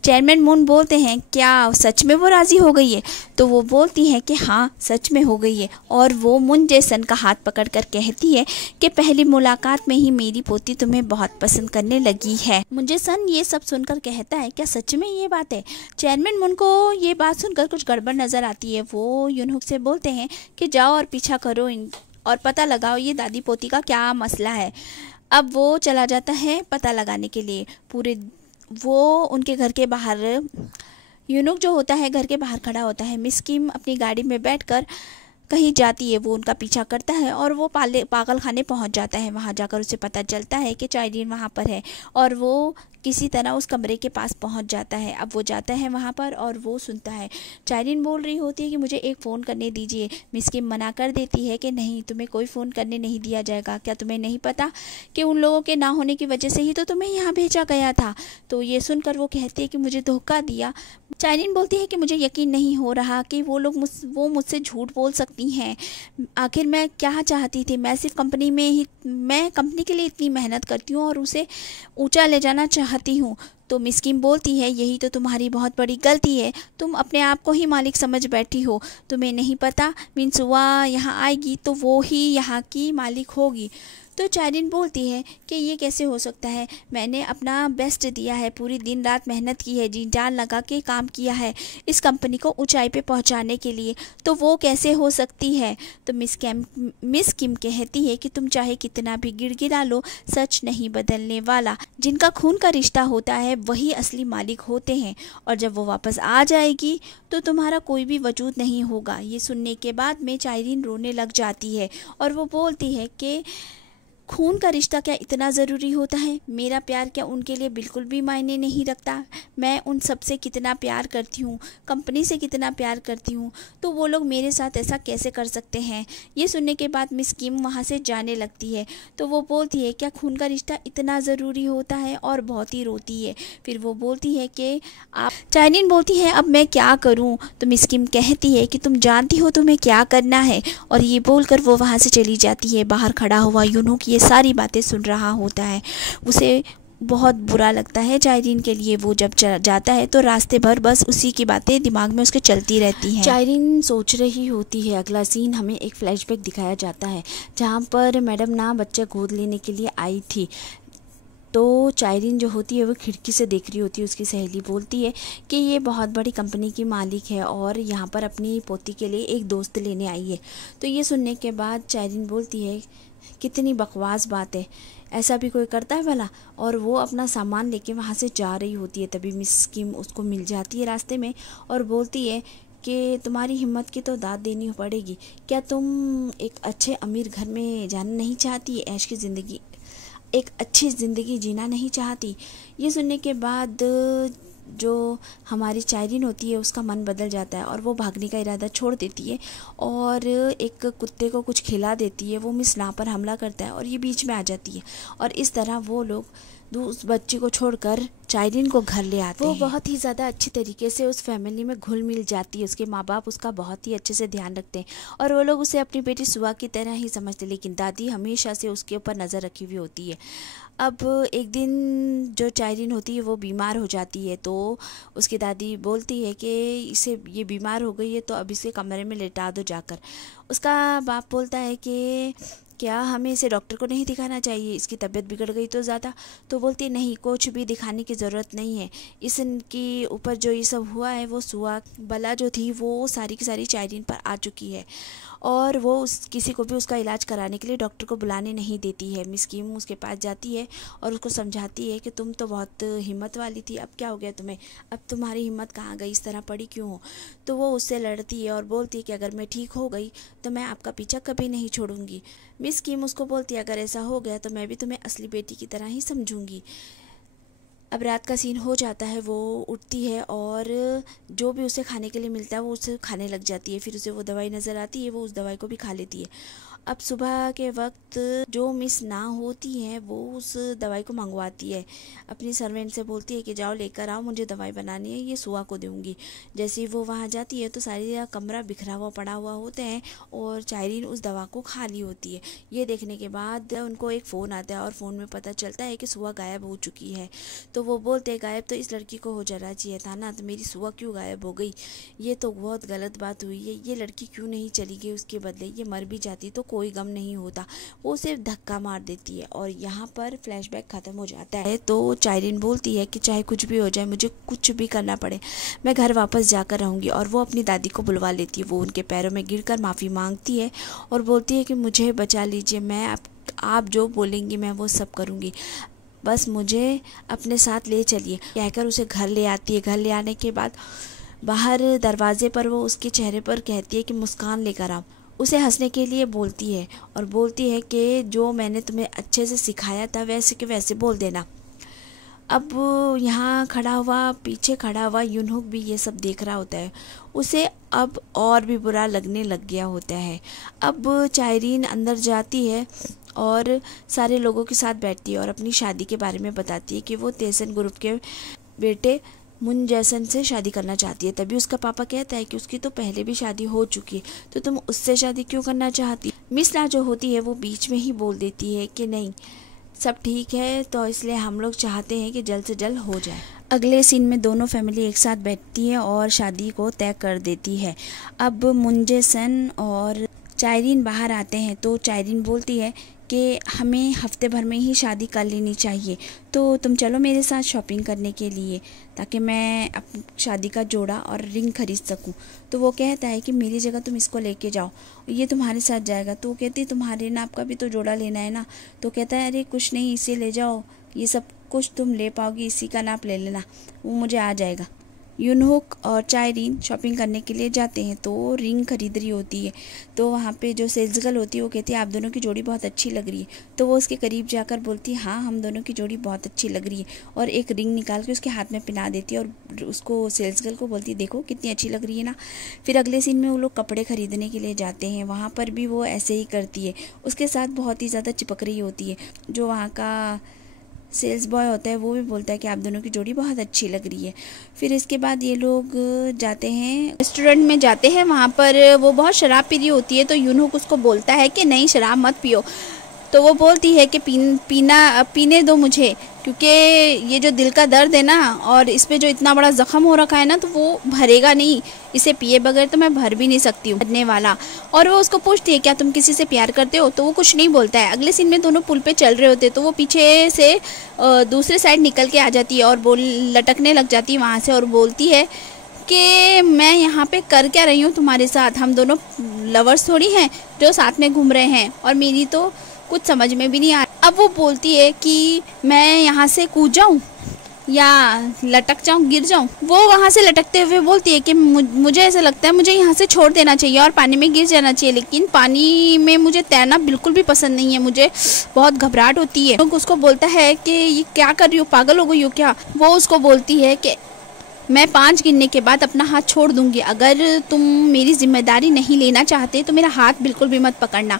चेयरमैन मुन बोलते हैं क्या सच में वो राज़ी हो गई है। तो वो बोलती है कि हाँ सच में हो गई है और वो मुंजेसन का हाथ पकड़कर कहती है कि पहली मुलाकात में ही मेरी पोती तुम्हें बहुत पसंद करने लगी है। मुंजेसन ये सब सुनकर कहता है क्या सच में ये बात है। चेयरमैन मुन को ये बात सुनकर कुछ गड़बड़ नज़र आती है। वो यूनहुक से बोलते हैं कि जाओ और पीछा करो और पता लगाओ ये दादी पोती का क्या मसला है। अब वो चला जाता है पता लगाने के लिए। वो उनके घर के बाहर यूनुक जो होता है घर के बाहर खड़ा होता है। मिस किम अपनी गाड़ी में बैठकर कहीं जाती है। वो उनका पीछा करता है और वो पागल खाने पहुँच जाता है। वहाँ जाकर उसे पता चलता है कि चाइरीन वहाँ पर है और वो किसी तरह उस कमरे के पास पहुंच जाता है। अब वो जाता है वहाँ पर और वो सुनता है चाइरीन बोल रही होती है कि मुझे एक फ़ोन करने दीजिए। मिस किम मना कर देती है कि नहीं, तुम्हें कोई फ़ोन करने नहीं दिया जाएगा। क्या तुम्हें नहीं पता कि उन लोगों के ना होने की वजह से ही तो तुम्हें यहाँ भेजा गया था। तो ये सुनकर वो कहती है कि मुझे धोखा दिया। चाइरीन बोलती है कि मुझे यकीन नहीं हो रहा कि वो मुझसे झूठ बोल सकती हैं। आखिर मैं क्या चाहती थी, मैं सिर्फ कंपनी के लिए इतनी मेहनत करती हूँ और उसे ऊँचा ले जाना चाहती चाहती हूँ। तो मिस किम बोलती है यही तो तुम्हारी बहुत बड़ी गलती है, तुम अपने आप को ही मालिक समझ बैठी हो। तुम्हें नहीं पता मिनसुआ यहाँ आएगी तो वो ही यहाँ की मालिक होगी। तो चाइरिन बोलती है कि ये कैसे हो सकता है, मैंने अपना बेस्ट दिया है, पूरी दिन रात मेहनत की है, जी जान लगा के काम किया है इस कंपनी को ऊंचाई पे पहुंचाने के लिए, तो वो कैसे हो सकती है। तो मिस किम कहती है कि तुम चाहे कितना भी गिड़गिड़ा लो, सच नहीं बदलने वाला। जिनका खून का रिश्ता होता है वही असली मालिक होते हैं, और जब वो वापस आ जाएगी तो तुम्हारा कोई भी वजूद नहीं होगा। ये सुनने के बाद में चाइरिन रोने लग जाती है और वो बोलती है कि खून का रिश्ता क्या इतना ज़रूरी होता है, मेरा प्यार क्या उनके लिए बिल्कुल भी मायने नहीं रखता। मैं उन सब से कितना प्यार करती हूँ, कंपनी से कितना प्यार करती हूँ, तो वो लोग मेरे साथ ऐसा कैसे कर सकते हैं। ये सुनने के बाद मिस किम वहाँ से जाने लगती है। तो वो बोलती है क्या खून का रिश्ता इतना ज़रूरी होता है, और बहुत ही रोती है। फिर वो बोलती है कि आप चाइनिन बोलती है अब मैं क्या करूँ। तो मिस किम कहती है कि तुम जानती हो तुम्हें क्या करना है, और ये बोलकर वो वहाँ से चली जाती है। बाहर खड़ा हुआ यूनूक ये सारी बातें सुन रहा होता है। उसे बहुत बुरा लगता है चाइरिन के लिए। वो जब जाता है तो रास्ते भर बस उसी की बातें दिमाग में उसके चलती रहती हैं। चाइरिन सोच रही होती है। अगला सीन हमें एक फ्लैशबैक दिखाया जाता है जहाँ पर मैडम ना बच्चा गोद लेने के लिए आई थी। तो चाइरिन जो होती है वो खिड़की से देख रही होती है। उसकी सहेली बोलती है कि ये बहुत बड़ी कंपनी की मालिक है और यहाँ पर अपनी पोती के लिए एक दोस्त लेने आई है। तो ये सुनने के बाद चाइरिन बोलती है कितनी बकवास बात है, ऐसा भी कोई करता है भला। और वो अपना सामान लेके वहाँ से जा रही होती है। तभी मिस किम उसको मिल जाती है रास्ते में और बोलती है कि तुम्हारी हिम्मत की तो दाद देनी पड़ेगी। क्या तुम एक अच्छे अमीर घर में जाना नहीं चाहती, ऐश की ज़िंदगी, एक अच्छी ज़िंदगी जीना नहीं चाहती। ये सुनने के बाद जो हमारी चाइरिन होती है उसका मन बदल जाता है और वो भागने का इरादा छोड़ देती है और एक कुत्ते को कुछ खिला देती है। वो मिस ना पर हमला करता है और ये बीच में आ जाती है और इस तरह वो लोग उस बच्ची को छोड़कर चाइरिन को घर ले आते हैं। वो बहुत ही ज़्यादा अच्छी तरीके से उस फैमिली में घुल मिल जाती है। उसके माँ बाप उसका बहुत ही अच्छे से ध्यान रखते हैं और वो लोग उसे अपनी बेटी सुआ की तरह ही समझते, लेकिन दादी हमेशा से उसके ऊपर नज़र रखी हुई होती है। अब एक दिन जो चाइरिन होती है वो बीमार हो जाती है। तो उसकी दादी बोलती है कि इसे ये बीमार हो गई है तो अब इसे कमरे में लेटा दो जाकर। उसका बाप बोलता है कि क्या हमें इसे डॉक्टर को नहीं दिखाना चाहिए, इसकी तबीयत बिगड़ गई तो ज़्यादा। तो बोलती नहीं, कुछ भी दिखाने की ज़रूरत नहीं है। इसके ऊपर जो ये सब हुआ है वो सुआ बला जो थी वो सारी की सारी चाइरिन पर आ चुकी है और वो किसी को भी उसका इलाज कराने के लिए डॉक्टर को बुलाने नहीं देती है। मिस किम उसके पास जाती है और उसको समझाती है कि तुम तो बहुत हिम्मत वाली थी, अब क्या हो गया तुम्हें, अब तुम्हारी हिम्मत कहाँ गई, इस तरह पड़ी क्यों हो। तो वो उससे लड़ती है और बोलती है कि अगर मैं ठीक हो गई तो मैं आपका पीछा कभी नहीं छोड़ूंगी। मिस किम उसको बोलती है अगर ऐसा हो गया तो मैं भी तुम्हें असली बेटी की तरह ही समझूंगी। अब रात का सीन हो जाता है। वो उठती है और जो भी उसे खाने के लिए मिलता है वो उसे खाने लग जाती है। फिर उसे वो दवाई नज़र आती है, वो उस दवाई को भी खा लेती है। अब सुबह के वक्त जो मिस ना होती है वो उस दवाई को मंगवाती है, अपनी सर्वेंट से बोलती है कि जाओ लेकर आओ, मुझे दवाई बनानी है, ये सुआ को दूंगी। जैसे ही वो वहाँ जाती है तो सारी कमरा बिखरा हुआ पड़ा हुआ होता है और चाइरिन उस दवा को खा ली होती है। ये देखने के बाद उनको एक फ़ोन आता है और फ़ोन में पता चलता है कि सुआ गायब हो चुकी है। तो वो बोलते हैं गायब तो इस लड़की को हो जाना चाहिए था ना, तो मेरी सुआ क्यों गायब हो गई, ये तो बहुत गलत बात हुई है। ये लड़की क्यों नहीं चली गई उसके बदले, ये मर भी जाती तो कोई गम नहीं होता। वो सिर्फ धक्का मार देती है और यहाँ पर फ्लैशबैक ख़त्म हो जाता है। तो चाइरिन बोलती है कि चाहे कुछ भी हो जाए, मुझे कुछ भी करना पड़े, मैं घर वापस जाकर रहूँगी। और वो अपनी दादी को बुलवा लेती है। वो उनके पैरों में गिरकर माफ़ी मांगती है और बोलती है कि मुझे बचा लीजिए, मैं आप जो बोलेंगी मैं वो सब करूँगी, बस मुझे अपने साथ ले चलिए, कहकर उसे घर ले आती है। घर ले आने के बाद बाहर दरवाजे पर वो उसके चेहरे पर कहती है कि मुस्कान लेकर आओ। उसे हंसने के लिए बोलती है और बोलती है कि जो मैंने तुम्हें अच्छे से सिखाया था वैसे के वैसे बोल देना। अब यहाँ पीछे खड़ा हुआ यूनहुक भी ये सब देख रहा होता है। उसे अब और भी बुरा लगने लग गया होता है। अब चाइरिन अंदर जाती है और सारे लोगों के साथ बैठती है और अपनी शादी के बारे में बताती है कि वो तेसन ग्रुप के बेटे मुन जैसन से शादी करना चाहती है। तभी उसका पापा कहता है कि उसकी तो पहले भी शादी हो चुकी है, तो तुम उससे शादी क्यों करना चाहती। मिस ना जो होती है वो बीच में ही बोल देती है कि नहीं, सब ठीक है, तो इसलिए हम लोग चाहते हैं कि जल्द से जल्द हो जाए। अगले सीन में दोनों फैमिली एक साथ बैठती है और शादी को तय कर देती है। अब मुंजे-सन और चाइरीन बाहर आते हैं, तो चाइरीन बोलती है कि हमें हफ्ते भर में ही शादी कर लेनी चाहिए, तो तुम चलो मेरे साथ शॉपिंग करने के लिए, ताकि मैं अपनी शादी का जोड़ा और रिंग खरीद सकूं। तो वो कहता है कि मेरी जगह तुम इसको लेके जाओ, ये तुम्हारे साथ जाएगा। तो वो कहती है तुम्हारे नाप का भी तो जोड़ा लेना है ना। तो कहता है अरे कुछ नहीं, इसे ले जाओ, ये सब कुछ तुम ले पाओगी, इसी का नाप ले लेना, वो मुझे आ जाएगा। यूनहुक और चाइरीन शॉपिंग करने के लिए जाते हैं, तो रिंग खरीद रही होती है। तो वहाँ पे जो सेल्स गर्ल होती है वो कहती है आप दोनों की जोड़ी बहुत अच्छी लग रही है। तो वो उसके करीब जाकर बोलती है हाँ, हम दोनों की जोड़ी बहुत अच्छी लग रही है, और एक रिंग निकाल के उसके हाथ में पहना देती है और उसको सेल्स गर्ल को बोलती है देखो कितनी अच्छी लग रही है ना। फिर अगले सीन में वो लोग कपड़े खरीदने के लिए जाते हैं, वहाँ पर भी वो ऐसे ही करती है, उसके साथ बहुत ही ज़्यादा चिपक रही होती है। जो वहाँ का सेल्स बॉय होता है वो भी बोलता है कि आप दोनों की जोड़ी बहुत अच्छी लग रही है। फिर इसके बाद ये लोग जाते हैं रेस्टोरेंट में जाते हैं, वहाँ पर वो बहुत शराब पी रही होती है। तो यूनहुक उसको बोलता है कि नहीं शराब मत पियो। तो वो बोलती है कि पीने दो मुझे, क्योंकि ये जो दिल का दर्द है ना, और इस पे जो इतना बड़ा ज़ख़म हो रखा है ना, तो वो भरेगा नहीं, इसे पिए बगैर तो मैं भर भी नहीं सकती हूँ भरने वाला। और वो उसको पूछती है क्या तुम किसी से प्यार करते हो। तो वो कुछ नहीं बोलता है। अगले सीन में दोनों पुल पे चल रहे होते हैं, तो वो पीछे से दूसरे साइड निकल के आ जाती है और लटकने लग जाती है वहाँ से, और बोलती है कि मैं यहाँ पे कर क्या रही हूँ तुम्हारे साथ, हम दोनों लवर्स थोड़ी हैं जो साथ में घूम रहे हैं, और मेरी तो कुछ समझ में भी नहीं आ रहा। अब वो बोलती है कि मैं यहाँ से कूद जाऊँ या लटक जाऊँ, गिर जाऊँ। वो वहाँ से लटकते हुए बोलती है कि मुझे ऐसा लगता है मुझे यहाँ से छोड़ देना चाहिए और पानी में गिर जाना चाहिए, लेकिन पानी में मुझे तैरना बिल्कुल भी पसंद नहीं है, मुझे बहुत घबराहट होती है। तो उसको बोलता है कि ये क्या कर रही हो, पागल हो गई हो क्या। वो उसको बोलती है कि मैं 5 गिनने के बाद अपना हाथ छोड़ दूंगी, अगर तुम मेरी जिम्मेदारी नहीं लेना चाहते तो मेरा हाथ बिल्कुल भी मत पकड़ना,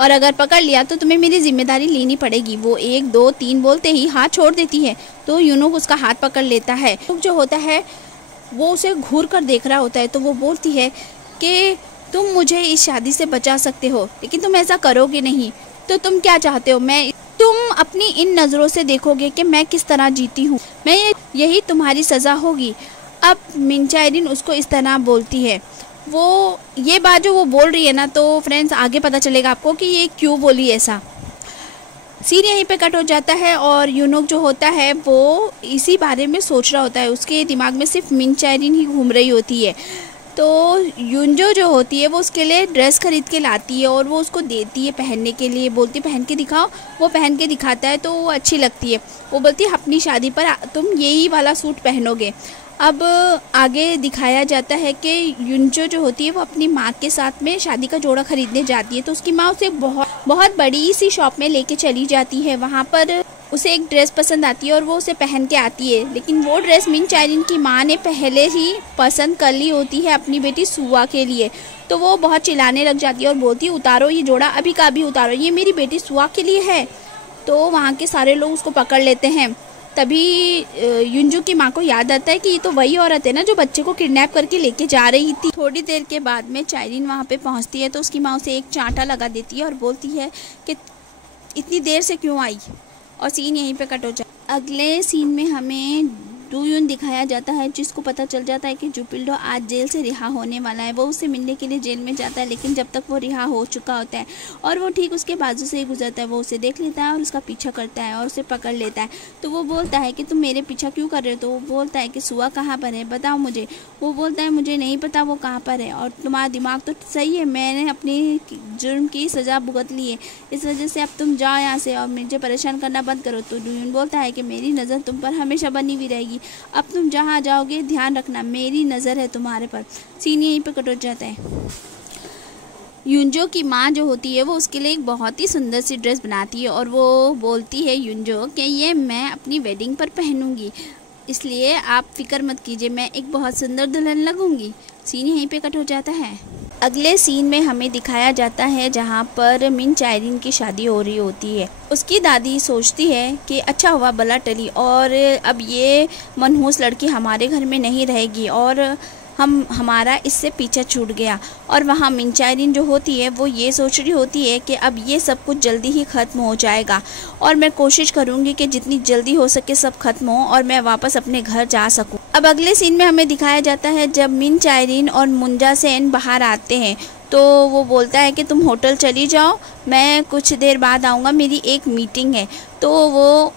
और अगर पकड़ लिया तो तुम्हें मेरी जिम्मेदारी लेनी पड़ेगी। वो 1 2 3 बोलते ही हाथ छोड़ देती है। तो यूनहुक उसका हाथ पकड़ लेता है। जो होता है वो उसे घूर कर देख रहा होता है। तो वो बोलती है कि तुम मुझे इस शादी से बचा सकते हो, लेकिन तुम ऐसा करोगे नहीं, तो तुम क्या चाहते हो। तुम अपनी इन नज़रों से देखोगे कि मैं किस तरह जीती हूँ, यही तुम्हारी सज़ा होगी। अब मिंचाइरिन उसको इस तरह बोलती है। वो ये बात जो वो बोल रही है ना, तो फ्रेंड्स आगे पता चलेगा आपको कि ये क्यों बोली ऐसा। सीन यहीं पे कट हो जाता है और यूनहुक जो होता है वो इसी बारे में सोच रहा होता है। उसके दिमाग में सिर्फ मिंचाइरिन ही घूम रही होती है। तो युनजो जो होती है वो उसके लिए ड्रेस खरीद के लाती है और वो उसको देती है पहनने के लिए, बोलती है पहन के दिखाओ। वो पहन के दिखाता है तो वो अच्छी लगती है। वो बोलती है अपनी शादी पर तुम यही वाला सूट पहनोगे। अब आगे दिखाया जाता है कि युनजो जो होती है वो अपनी माँ के साथ में शादी का जोड़ा खरीदने जाती है। तो उसकी माँ उसे बहुत बड़ी सी शॉप में लेके चली जाती है। वहाँ पर उसे एक ड्रेस पसंद आती है और वो उसे पहन के आती है, लेकिन वो ड्रेस मिंचाइरिन की माँ ने पहले ही पसंद कर ली होती है अपनी बेटी सुआ के लिए। तो वो बहुत चिल्लाने लग जाती है और बोलती है उतारो ये जोड़ा, अभी का अभी उतारो, ये मेरी बेटी सुआ के लिए है। तो वहाँ के सारे लोग उसको पकड़ लेते हैं। तभी युनजो की माँ को याद आता है कि ये तो वही औरत है ना जो बच्चे को किडनैप करके लेके जा रही थी। थोड़ी देर के बाद में चाइरीन वहाँ पे पहुँचती है तो उसकी माँ उसे एक चांटा लगा देती है और बोलती है कि इतनी देर से क्यों आई, और सीन यहीं पे कट हो जाता है। अगले सीन में हमें डूयुन दिखाया जाता है, जिसको पता चल जाता है कि जुपिल्डो आज जेल से रिहा होने वाला है। वो उससे मिलने के लिए जेल में जाता है, लेकिन जब तक वो रिहा हो चुका होता है और वो ठीक उसके बाजू से ही गुजरता है, वो उसे देख लेता है और उसका पीछा करता है और उसे पकड़ लेता है। तो वो बोलता है कि तुम मेरे पीछा क्यों कर रहे हो। तो वो बोलता है कि सुआ कहाँ पर है, बताओ मुझे। वो बोलता है मुझे नहीं पता वो कहाँ पर है, और तुम्हारा दिमाग तो सही है, मैंने अपनी जुर्म की सज़ा भुगत ली है, इस वजह से अब तुम जाओ यहाँ से और मुझे परेशान करना बंद करो। तो डूयुन बोलता है कि मेरी नज़र तुम पर हमेशा बनी हुई रहेगी, अब तुम जहाँ जाओगे ध्यान रखना मेरी नज़र है तुम्हारे पर। सीन यहीं पे कट हो जाता है। युनजो की माँ जो होती है वो उसके लिए एक बहुत ही सुंदर सी ड्रेस बनाती है और वो बोलती है युनजो कि ये मैं अपनी वेडिंग पर पहनूंगी, इसलिए आप फिक्र मत कीजिए, मैं एक बहुत सुंदर दुल्हन लगूंगी। सीन यहीं पे कट हो जाता है। अगले सीन में हमें दिखाया जाता है जहाँ पर मिंचाइरिन की शादी हो रही होती है। उसकी दादी सोचती है कि अच्छा हुआ बला टली, और अब ये मनहूस लड़की हमारे घर में नहीं रहेगी और हमारा इससे पीछा छूट गया। और वहाँ मिनचारिन जो होती है वो ये सोच रही होती है कि अब ये सब कुछ जल्दी ही ख़त्म हो जाएगा और मैं कोशिश करूँगी कि जितनी जल्दी हो सके सब खत्म हो और मैं वापस अपने घर जा सकूँ। अब अगले सीन में हमें दिखाया जाता है जब मिनचारिन और मुंजासेन बाहर आते हैं तो वो बोलता है कि तुम होटल चली जाओ, मैं कुछ देर बाद आऊँगा, मेरी एक मीटिंग है। तो वो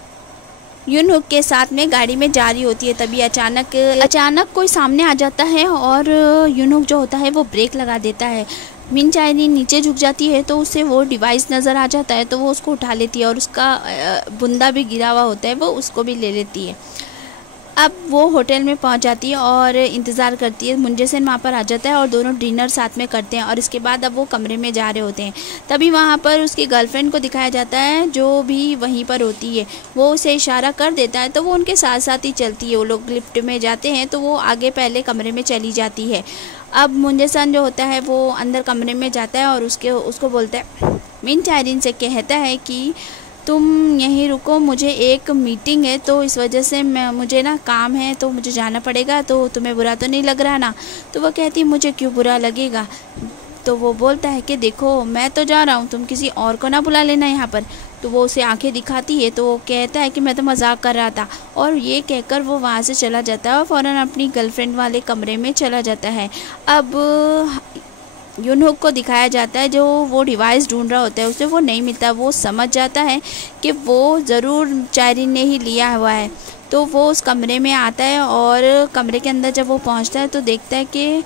यूनहुक के साथ में गाड़ी में जा रही होती है, तभी अचानक कोई सामने आ जाता है और यूनहुक जो होता है वो ब्रेक लगा देता है। मिनचारिन नीचे झुक जाती है तो उसे वो डिवाइस नज़र आ जाता है तो वो उसको उठा लेती है और उसका बुंदा भी गिरा हुआ होता है वो उसको भी ले लेती है। अब वो होटल में पहुंच जाती है और इंतज़ार करती है। मुंजासेन वहाँ पर आ जाता है और दोनों डिनर साथ में करते हैं और इसके बाद अब वो कमरे में जा रहे होते हैं। तभी वहाँ पर उसकी गर्लफ्रेंड को दिखाया जाता है जो भी वहीं पर होती है। वो उसे इशारा कर देता है तो वो उनके साथ साथ ही चलती है। वो लोग लिफ्ट में जाते हैं तो वो आगे पहले कमरे में चली जाती है। अब मुंजासेन जो होता है वो अंदर कमरे में जाता है और उसको बोलता है, मिनचारिन से कहता है कि तुम यहीं रुको, मुझे एक मीटिंग है तो इस वजह से मुझे ना काम है तो मुझे जाना पड़ेगा, तो तुम्हें बुरा तो नहीं लग रहा ना। तो वो कहती है मुझे क्यों बुरा लगेगा। तो वो बोलता है कि देखो मैं तो जा रहा हूँ, तुम किसी और को ना बुला लेना यहाँ पर। तो वो उसे आंखें दिखाती है तो वो कहता है कि मैं तो मजाक कर रहा था और ये कहकर वो वहाँ से चला जाता है और फ़ौरन अपनी गर्लफ्रेंड वाले कमरे में चला जाता है। अब यूनहुक को दिखाया जाता है जो वो डिवाइस ढूंढ रहा होता है, उसे वो नहीं मिलता। वो समझ जाता है कि वो ज़रूर चारिन ने ही लिया हुआ है। तो वो उस कमरे में आता है और कमरे के अंदर जब वो पहुंचता है तो देखता है कि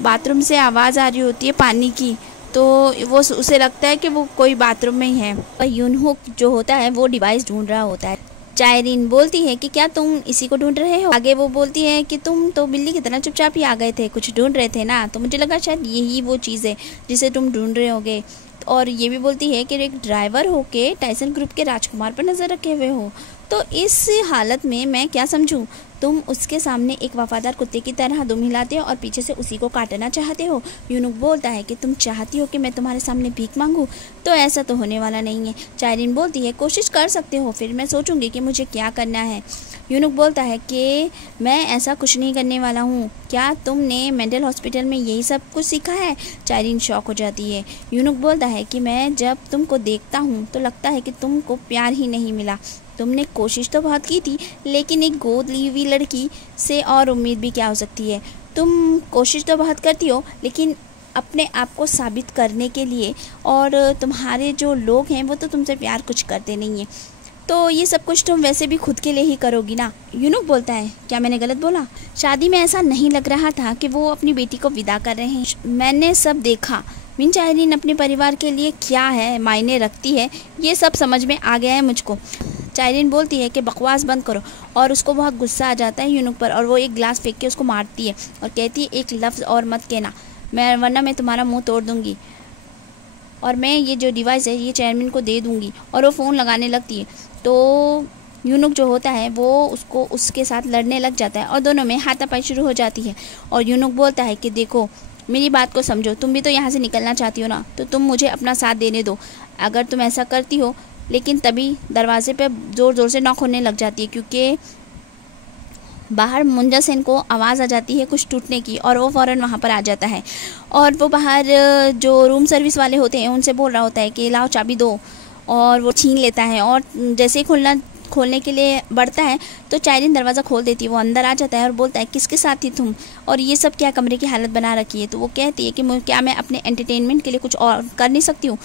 बाथरूम से आवाज़ आ रही होती है पानी की। तो वो उसे लगता है कि वो कोई बाथरूम में ही है और यूनहुक जो होता है वो डिवाइस ढूंढ रहा होता है। चाइरीन बोलती है कि क्या तुम इसी को ढूंढ रहे हो। आगे वो बोलती है कि तुम तो बिल्ली की तरह चुपचाप ही आ गए थे, कुछ ढूंढ रहे थे ना, तो मुझे लगा शायद यही वो चीज़ है जिसे तुम ढूंढ रहे होगे। और ये भी बोलती है कि एक ड्राइवर होके टाइसन ग्रुप के राजकुमार पर नज़र रखे हुए हो, तो इस हालत में मैं क्या समझूं, तुम उसके सामने एक वफादार कुत्ते की तरह दुम हिलाते हो और पीछे से उसी को काटना चाहते हो। यूनुक बोलता है कि तुम चाहती हो कि मैं तुम्हारे सामने भीख मांगूं, तो ऐसा तो होने वाला नहीं है। चाइरीन बोलती है कोशिश कर सकते हो, फिर मैं सोचूंगी कि मुझे क्या करना है। यूनुक बोलता है कि मैं ऐसा कुछ नहीं करने वाला हूँ, क्या तुमने मेंटल हॉस्पिटल में यही सब कुछ सीखा है। चाइरीन शॉक हो जाती है। यूनुक बोलता है कि मैं जब तुमको देखता हूँ तो लगता है कि तुमको प्यार ही नहीं मिला। तुमने कोशिश तो बहुत की थी, लेकिन एक गोद ली हुई लड़की से और उम्मीद भी क्या हो सकती है। तुम कोशिश तो बहुत करती हो, लेकिन अपने आप को साबित करने के लिए, और तुम्हारे जो लोग हैं वो तो तुमसे प्यार कुछ करते नहीं हैं, तो ये सब कुछ तुम वैसे भी खुद के लिए ही करोगी ना। यूनुक बोलता है क्या मैंने गलत बोला। शादी में ऐसा नहीं लग रहा था कि वो अपनी बेटी को विदा कर रहे हैं। मैंने सब देखा। मिन चाइरीन अपने परिवार के लिए क्या है मायने रखती है, ये सब समझ में आ गया है मुझको। चाइरीन बोलती है कि बकवास बंद करो, और उसको बहुत गुस्सा आ जाता है यूनुक पर, और वो एक गिलास फेंक के उसको मारती है और कहती है एक लफ्ज़ और मत कहना, वरना मैं तुम्हारा मुंह तोड़ दूंगी, और मैं ये जो डिवाइस है ये चेयरमैन को दे दूंगी। और वो फ़ोन लगाने लगती है तो यूनुक जो होता है वो उसके साथ लड़ने लग जाता है और दोनों में हाथापाई शुरू हो जाती है। और यूनुक बोलता है कि देखो मेरी बात को समझो, तुम भी तो यहाँ से निकलना चाहती हो ना, तो तुम मुझे अपना साथ देने दो अगर तुम ऐसा करती हो। लेकिन तभी दरवाजे पे ज़ोर ज़ोर से नॉक होने लग जाती है, क्योंकि बाहर मुंजासेन को आवाज़ आ जाती है कुछ टूटने की, और वो फ़ौरन वहाँ पर आ जाता है। और वो बाहर जो रूम सर्विस वाले होते हैं उनसे बोल रहा होता है कि लाओ चाबी दो, और वो छीन लेता है। और जैसे ही खोलने के लिए बढ़ता है तो चाइरीन दरवाज़ा खोल देती है। वो अंदर आ जाता है और बोलता है किसके साथ थी तुम, और ये सब क्या कमरे की हालत बना रखी है। तो वो कहती है कि क्या मैं अपने एंटरटेनमेंट के लिए कुछ और कर नहीं सकती हूँ,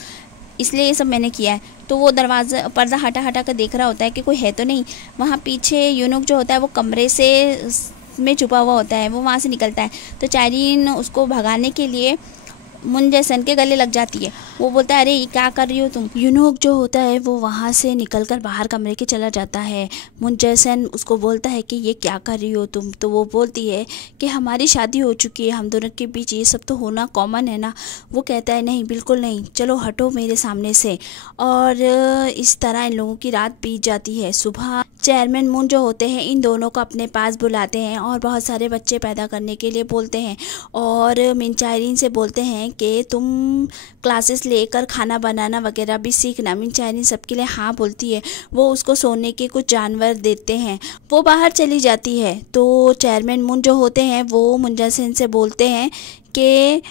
इसलिए ये सब मैंने किया है। तो वो दरवाज़ा पर्दा हटा कर देख रहा होता है कि कोई है तो नहीं। वहाँ पीछे यूनुक जो होता है वो कमरे में छुपा हुआ होता है, वो वहाँ से निकलता है। तो चाइरीन उसको भगाने के लिए मुंजासेन के गले लग जाती है। वो बोलता है अरे ये क्या कर रही हो तुम। यूनुक जो होता है वो वहाँ से निकलकर बाहर कमरे के चला जाता है। मुंजासेन उसको बोलता है कि ये क्या कर रही हो तुम। तो वो बोलती है कि हमारी शादी हो चुकी है, हम दोनों के बीच ये सब तो होना कॉमन है ना। वो कहता है नहीं बिल्कुल नहीं, चलो हटो मेरे सामने से। और इस तरह इन लोगों की रात बीत जाती है। सुबह चेयरमैन मून जो होते हैं इन दोनों को अपने पास बुलाते हैं और बहुत सारे बच्चे पैदा करने के लिए बोलते हैं, और मिन चाइरीन से बोलते हैं कि तुम क्लासेस लेकर खाना बनाना वगैरह भी सीखना। मिन चाइनीन सबके लिए हाँ बोलती है। वो उसको सोने के कुछ जानवर देते हैं। वो बाहर चली जाती है तो चेयरमैन मुन जो होते हैं वो मुंजा सेन से बोलते हैं कि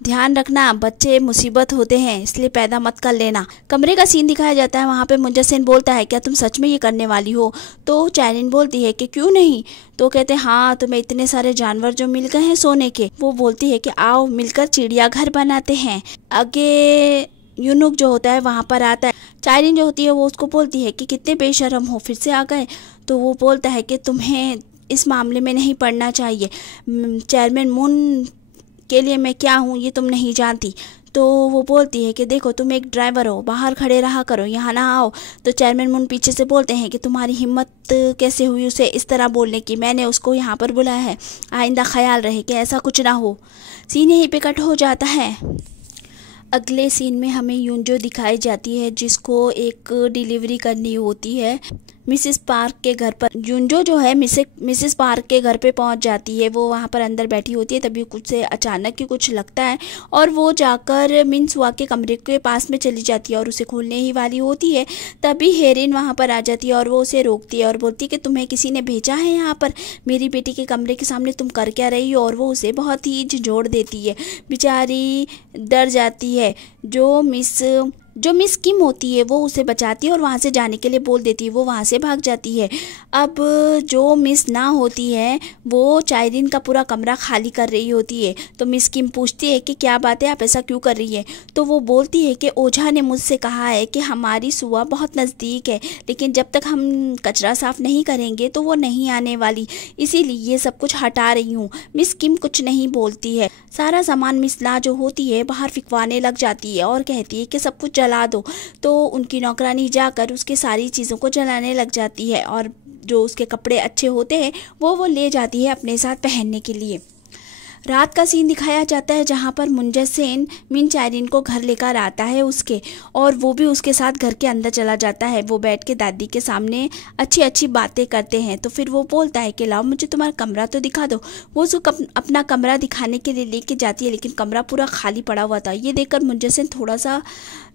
ध्यान रखना, बच्चे मुसीबत होते हैं इसलिए पैदा मत कर लेना। कमरे का सीन दिखाया जाता है। वहाँ पे मुंजा सेन बोलता है क्या तुम सच में ये करने वाली हो? तो चाइनीन बोलती है कि क्यों नहीं। तो कहते हैं हाँ, तुम्हें इतने सारे जानवर जो मिल गए हैं सोने के। वो बोलती है कि आओ मिलकर चिड़ियाघर बनाते हैं। आगे यूनुक जो होता है वहाँ पर आता है। चाइनीन जो होती है वो उसको बोलती है कि कितने बेशर्म हो, फिर से आ गए। तो वो बोलता है कि तुम्हें इस मामले में नहीं पड़ना चाहिए। चेयरमैन मुन के लिए मैं क्या हूँ ये तुम नहीं जानती। तो वो बोलती है कि देखो तुम एक ड्राइवर हो, बाहर खड़े रहा करो, यहाँ ना आओ। तो चेयरमैन मुन पीछे से बोलते हैं कि तुम्हारी हिम्मत कैसे हुई उसे इस तरह बोलने की, मैंने उसको यहाँ पर बुलाया है, आइंदा ख्याल रहे कि ऐसा कुछ ना हो। सीन यहीं पे कट हो जाता है। अगले सीन में हमें यूनजो दिखाई जाती है जिसको एक डिलीवरी करनी होती है मिसेस पार्क के घर पर। यूनजो जो है मिसेस पार्क के घर पे पहुंच जाती है। वो वहां पर अंदर बैठी होती है। तभी कुछ से अचानक ही कुछ लगता है और वो जाकर मिनसुआ के कमरे के पास में चली जाती है और उसे खोलने ही वाली होती है। तभी हेरिन वहां पर आ जाती है और वो उसे रोकती है और बोलती है कि तुम्हें किसी ने भेजा है यहाँ पर, मेरी बेटी के कमरे के सामने तुम कर क्या रही हो? और वो उसे बहुत ही झिझोड़ देती है। बेचारी डर जाती है। जो मिस किम होती है वो उसे बचाती है और वहाँ से जाने के लिए बोल देती है। वो वहाँ से भाग जाती है। अब जो मिस ना होती है वो चाइनीन का पूरा कमरा खाली कर रही होती है। तो मिस किम पूछती है कि क्या बात है, आप ऐसा क्यों कर रही है? तो वो बोलती है कि ओझा ने मुझसे कहा है कि हमारी सुआ बहुत नज़दीक है, लेकिन जब तक हम कचरा साफ़ नहीं करेंगे तो वो नहीं आने वाली, इसीलिए ये सब कुछ हटा रही हूँ। मिस किम कुछ नहीं बोलती है। सारा सामान मिस ला जो होती है बाहर फिकवाने लग जाती है और कहती है कि सब कुछ जला दो। तो उनकी नौकरानी जाकर उसके सारी चीज़ों को जलाने लग जाती है और जो उसके कपड़े अच्छे होते हैं वो ले जाती है अपने साथ पहनने के लिए। रात का सीन दिखाया जाता है जहाँ पर मुंजा सेन मिन चाइनीन को घर लेकर आता है उसके, और वो भी उसके साथ घर के अंदर चला जाता है। वो बैठ के दादी के सामने अच्छी अच्छी बातें करते हैं। तो फिर वो बोलता है कि लाओ मुझे तुम्हारा कमरा तो दिखा दो। वो उसको अपना कमरा दिखाने के लिए लेके जाती है, लेकिन कमरा पूरा खाली पड़ा हुआ था। ये देखकर मुंजा सेन थोड़ा सा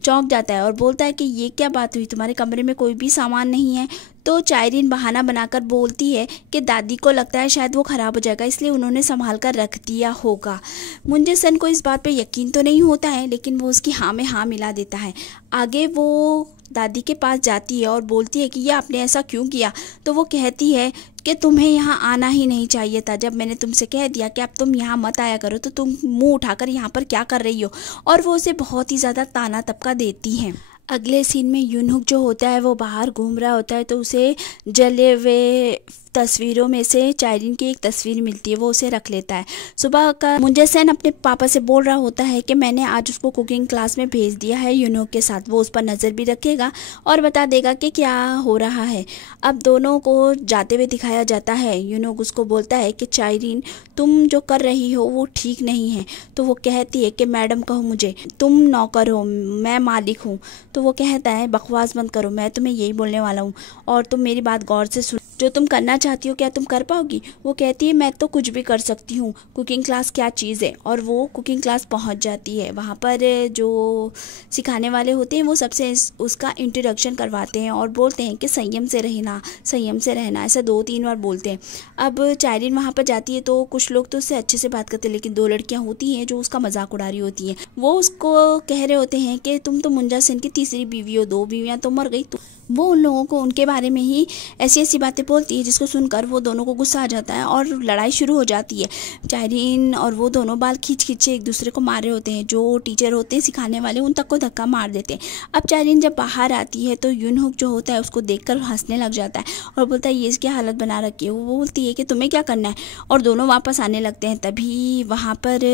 चौंक जाता है और बोलता है कि ये क्या बात हुई, तुम्हारे कमरे में कोई भी सामान नहीं है। तो चाइनीन बहाना बनाकर बोलती है कि दादी को लगता है शायद वो ख़राब हो जाएगा, इसलिए उन्होंने संभाल कर रख दिया होगा। मुंजा सेन को इस बात पे यकीन तो नहीं होता है, लेकिन वो उसकी हाँ में हाँ मिला देता है। आगे वो दादी के पास जाती है और बोलती है कि ये आपने ऐसा क्यों किया? तो वो कहती है कि तुम्हें यहाँ आना ही नहीं चाहिए था। जब मैंने तुमसे कह दिया कि अब तुम यहाँ मत आया करो तो तुम मुंह उठाकर यहाँ पर क्या कर रही हो? और वो उसे बहुत ही ज़्यादा ताना तबका देती हैं। अगले सीन में यूनहुक जो होता है वो बाहर घूम रहा होता है। तो उसे जले हुए तस्वीरों में से चाइनीन की एक तस्वीर मिलती है, वो उसे रख लेता है। सुबह का मुंजा सेन अपने पापा से बोल रहा होता है कि मैंने आज उसको कुकिंग क्लास में भेज दिया है यूनहुक के साथ। वो उस पर नज़र भी रखेगा और बता देगा कि क्या हो रहा है। अब दोनों को जाते हुए दिखाया जाता है। यूनहुक उसको बोलता है कि चाइनीन तुम जो कर रही हो वो ठीक नहीं है। तो वो कहती है कि मैडम कहो मुझे, तुम नौकर हो मैं मालिक हूँ। तो वो कहता है बकवास बंद करो, मैं तुम्हें यही बोलने वाला हूँ और तुम मेरी बात गौर से सुनो। जो तुम करना चाहती हो क्या तुम कर पाओगी? वो कहती है मैं तो कुछ भी कर सकती हूँ, कुकिंग क्लास क्या चीज़ है। और वो कुकिंग क्लास पहुँच जाती है। वहाँ पर जो सिखाने वाले होते हैं वो सबसे उसका इंट्रोडक्शन करवाते हैं और बोलते हैं कि संयम से रहना, ऐसा 2-3 बार बोलते हैं। अब चाइनीन वहाँ पर जाती है तो कुछ लोग तो उससे अच्छे से बात करते हैं, लेकिन 2 लड़कियाँ होती हैं जो उसका मजाक उड़ा रही होती हैं। वो उसको कह रहे होते हैं कि तुम तो मुंजा सेन की तीसरी बीवी हो, 2 बीवियाँ तो मर गई। तो वो उन लोगों को उनके बारे में ही ऐसी ऐसी बातें बोलती है जिसको सुनकर वो दोनों को गुस्सा आ जाता है और लड़ाई शुरू हो जाती है। चाइनीन और वो दोनों बाल खींच एक दूसरे को मार रहे होते हैं। जो टीचर होते हैं सिखाने वाले उन तक को धक्का मार देते हैं। अब चाइनीन जब बाहर आती है तो यूनहुक जो होता है उसको देखकर हंसने लग जाता है और बोलता है ये इसकी हालत बना रखी है। वो बोलती है कि तुम्हें क्या करना है, और दोनों वापस आने लगते हैं। तभी वहाँ पर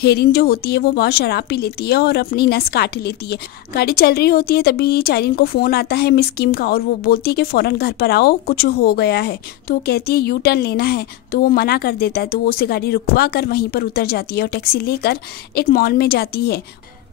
हेरिन जो होती है वो बहुत शराब पी लेती है और अपनी नस काट लेती है। गाड़ी चल रही होती है तभी चाइनीन को फ़ोन आता है मिस किम का और वो बोलती है कि फ़ौरन घर पर आओ, कुछ हो गया है। तो वो कहती है यू टर्न लेना है, तो वो मना कर देता है। तो वो उसे गाड़ी रुकवा कर वहीं पर उतर जाती है और टैक्सी लेकर एक मॉल में जाती है।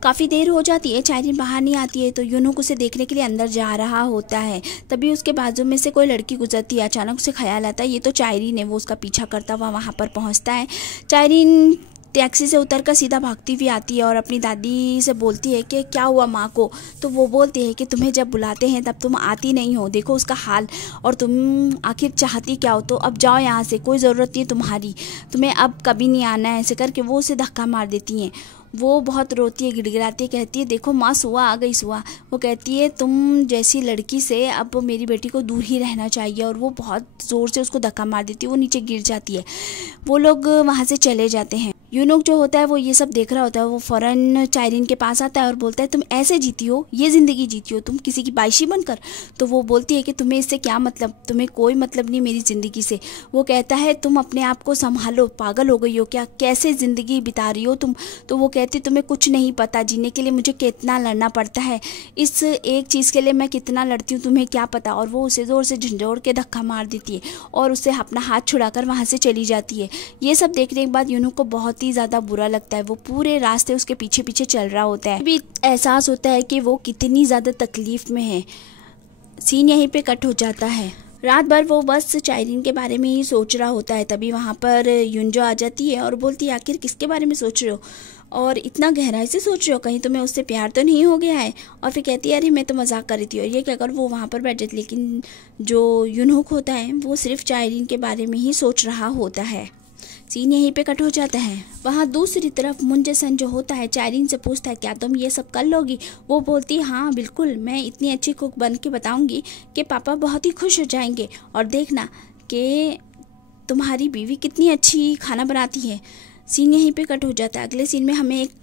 काफ़ी देर हो जाती है, चाइनीन बाहर नहीं आती है। तो यूनहुक उसे देखने के लिए अंदर जा रहा होता है। तभी उसके बाजू में से कोई लड़की गुजरती है। अचानक उसे ख्याल आता है ये तो चाइनीन है। वो उसका पीछा करता हुआ वहाँ पर पहुँचता है। चाइनीन टैक्सी से उतरकर सीधा भागती हुई आती है और अपनी दादी से बोलती है कि क्या हुआ माँ को। तो वो बोलती है कि तुम्हें जब बुलाते हैं तब तुम आती नहीं हो, देखो उसका हाल, और तुम आखिर चाहती क्या हो, तो अब जाओ यहाँ से, कोई ज़रूरत नहीं तुम्हारी, तुम्हें अब कभी नहीं आना है। ऐसे करके वो उसे धक्का मार देती हैं। वो बहुत रोती है, गिड़गिड़ाती है, कहती है देखो माँ सुआ आ गई सुआ। वो कहती है तुम जैसी लड़की से अब मेरी बेटी को दूर ही रहना चाहिए, और वो बहुत ज़ोर से उसको धक्का मार देती है, वो नीचे गिर जाती है। वो लोग वहाँ से चले जाते हैं। यूनुक जो होता है वो ये सब देख रहा होता है। वो फ़ौरन चायरीन के पास आता है और बोलता है तुम ऐसे जीती हो, ये ज़िंदगी जीती हो तुम किसी की बाइशी बनकर। तो वो बोलती है कि तुम्हें इससे क्या मतलब, तुम्हें कोई मतलब नहीं मेरी ज़िंदगी से। वो कहता है तुम अपने आप को संभालो, पागल हो गई हो क्या, कैसे ज़िंदगी बिता रही हो तुम। तो वो कहती तुम्हें कुछ नहीं पता, जीने के लिए मुझे कितना लड़ना पड़ता है, इस एक चीज़ के लिए मैं कितना लड़ती हूँ तुम्हें क्या पता। और वो उसे ज़ोर से झंझोड़ के धक्का मार देती है और उससे अपना हाथ छुड़ाकर वहाँ से चली जाती है। ये सब देखने के बाद यूनुक को बहुत ही ज़्यादा बुरा लगता है। वो पूरे रास्ते उसके पीछे पीछे चल रहा होता है। भी एहसास होता है कि वो कितनी ज़्यादा तकलीफ़ में है। सीन यहीं पे कट हो जाता है। रात भर वो बस चायरीन के बारे में ही सोच रहा होता है। तभी वहाँ पर युंजो आ जाती है और बोलती है आखिर किसके बारे में सोच रहे हो और इतना गहराई से सोच रहे हो, कहीं तुम्हें उससे प्यार तो नहीं हो गया है। और फिर कहती है अरे मैं तो मजाक कर रही थी। और ये क्या कर वो वहाँ पर बैठ जाती, लेकिन जो यूनुक होता है वो सिर्फ चायरीन के बारे में ही सोच रहा होता है। सीन यहीं पे कट हो जाता है। वहाँ दूसरी तरफ मुंजे-सन जो होता है चायरीन से पूछता है क्या तुम ये सब कर लोगी। वो बोलती है हाँ बिल्कुल, मैं इतनी अच्छी कुक बन के बताऊंगी कि पापा बहुत ही खुश हो जाएंगे, और देखना कि तुम्हारी बीवी कितनी अच्छी खाना बनाती है। सीन यहीं पे कट हो जाता है। अगले सीन में हमें एक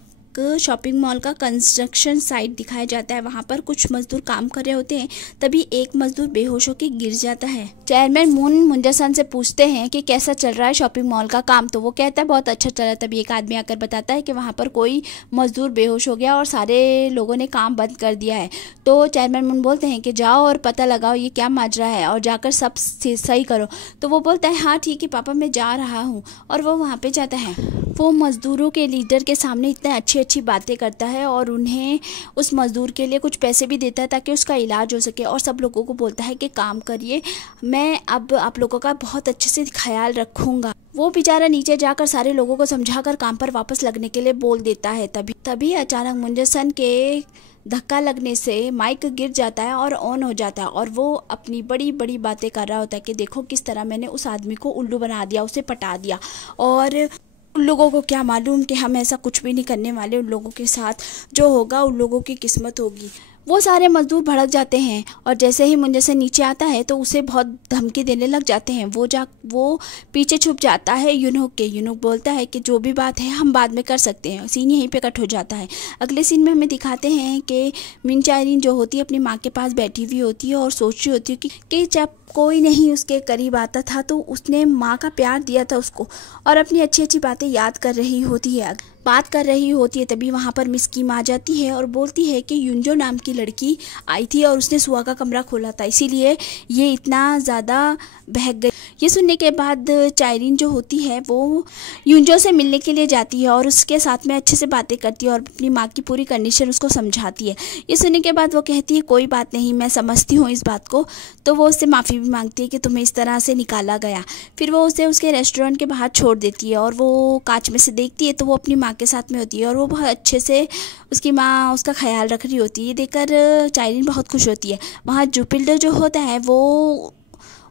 शॉपिंग मॉल का कंस्ट्रक्शन साइट दिखाया जाता है। वहाँ पर कुछ मजदूर काम कर रहे होते हैं। तभी एक मजदूर बेहोश होकर गिर जाता है। चेयरमैन मून मुंजा-सन से पूछते हैं कि कैसा चल रहा है शॉपिंग मॉल का काम। तो वो कहता है बहुत अच्छा चल रहा है। तभी एक आदमी आकर बताता है कि वहाँ पर कोई मजदूर बेहोश हो गया और सारे लोगों ने काम बंद कर दिया है। तो चेयरमैन मून बोलते हैं कि जाओ और पता लगाओ ये क्या माजरा है और जाकर सब सही करो। तो वो बोलता है हाँ ठीक है पापा मैं जा रहा हूँ, और वो वहाँ पर जाता है। वो मजदूरों के लीडर के सामने इतने अच्छी बातें करता है और उन्हें उस मजदूर के लिए कुछ पैसे भी देता है ताकि उसका इलाज हो सके, और सब लोगों को बोलता है कि काम करिए, मैं अब आप लोगों का बहुत अच्छे से ख्याल रखूंगा। वो बेचारा नीचे जाकर सारे लोगों को समझाकर काम पर वापस लगने के लिए बोल देता है। तभी अचानक मुंजे-सन के धक्का लगने से माइक गिर जाता है और ऑन हो जाता है, और वो अपनी बड़ी बड़ी बातें कर रहा होता है कि देखो किस तरह मैंने उस आदमी को उल्लू बना दिया, उसे पटा दिया, और उन लोगों को क्या मालूम कि हम ऐसा कुछ भी नहीं करने वाले, उन लोगों के साथ जो होगा उन लोगों की किस्मत होगी। वो सारे मजदूर भड़क जाते हैं और जैसे ही मुंजे-सन नीचे आता है तो उसे बहुत धमकी देने लग जाते हैं। वो पीछे छुप जाता है यूनुक के। यूनुक बोलता है कि जो भी बात है हम बाद में कर सकते हैं। सीन यहीं पे कट हो जाता है। अगले सीन में हमें दिखाते हैं कि मिन चायरीन जो होती है अपनी माँ के पास बैठी हुई होती है और सोच रही होती है कि जब कोई नहीं उसके करीब आता था तो उसने माँ का प्यार दिया था उसको, और अपनी अच्छी अच्छी बातें याद कर रही होती है, बात कर रही होती है। तभी वहाँ पर मिस किम आ जाती है और बोलती है कि युंजो नाम की लड़की आई थी और उसने सुआ का कमरा खोला था, इसीलिए ये इतना ज़्यादा बहक गई। ये सुनने के बाद चायरीन जो होती है वो युंजो से मिलने के लिए जाती है और उसके साथ में अच्छे से बातें करती है और अपनी माँ की पूरी कंडीशन उसको समझाती है। ये सुनने के बाद वो कहती है कोई बात नहीं, मैं समझती हूँ इस बात को। तो वो उससे माफ़ी भी मांगती है कि तुम्हें इस तरह से निकाला गया। फिर वो उसे उसके रेस्टोरेंट के बाहर छोड़ देती है और वो कांच में से देखती है तो वो अपनी माँ के साथ में होती है और वो बहुत अच्छे से उसकी माँ उसका ख्याल रख रही होती है। ये देखकर चायरीन बहुत खुश होती है। वहाँ जुपिटर जो होता है वो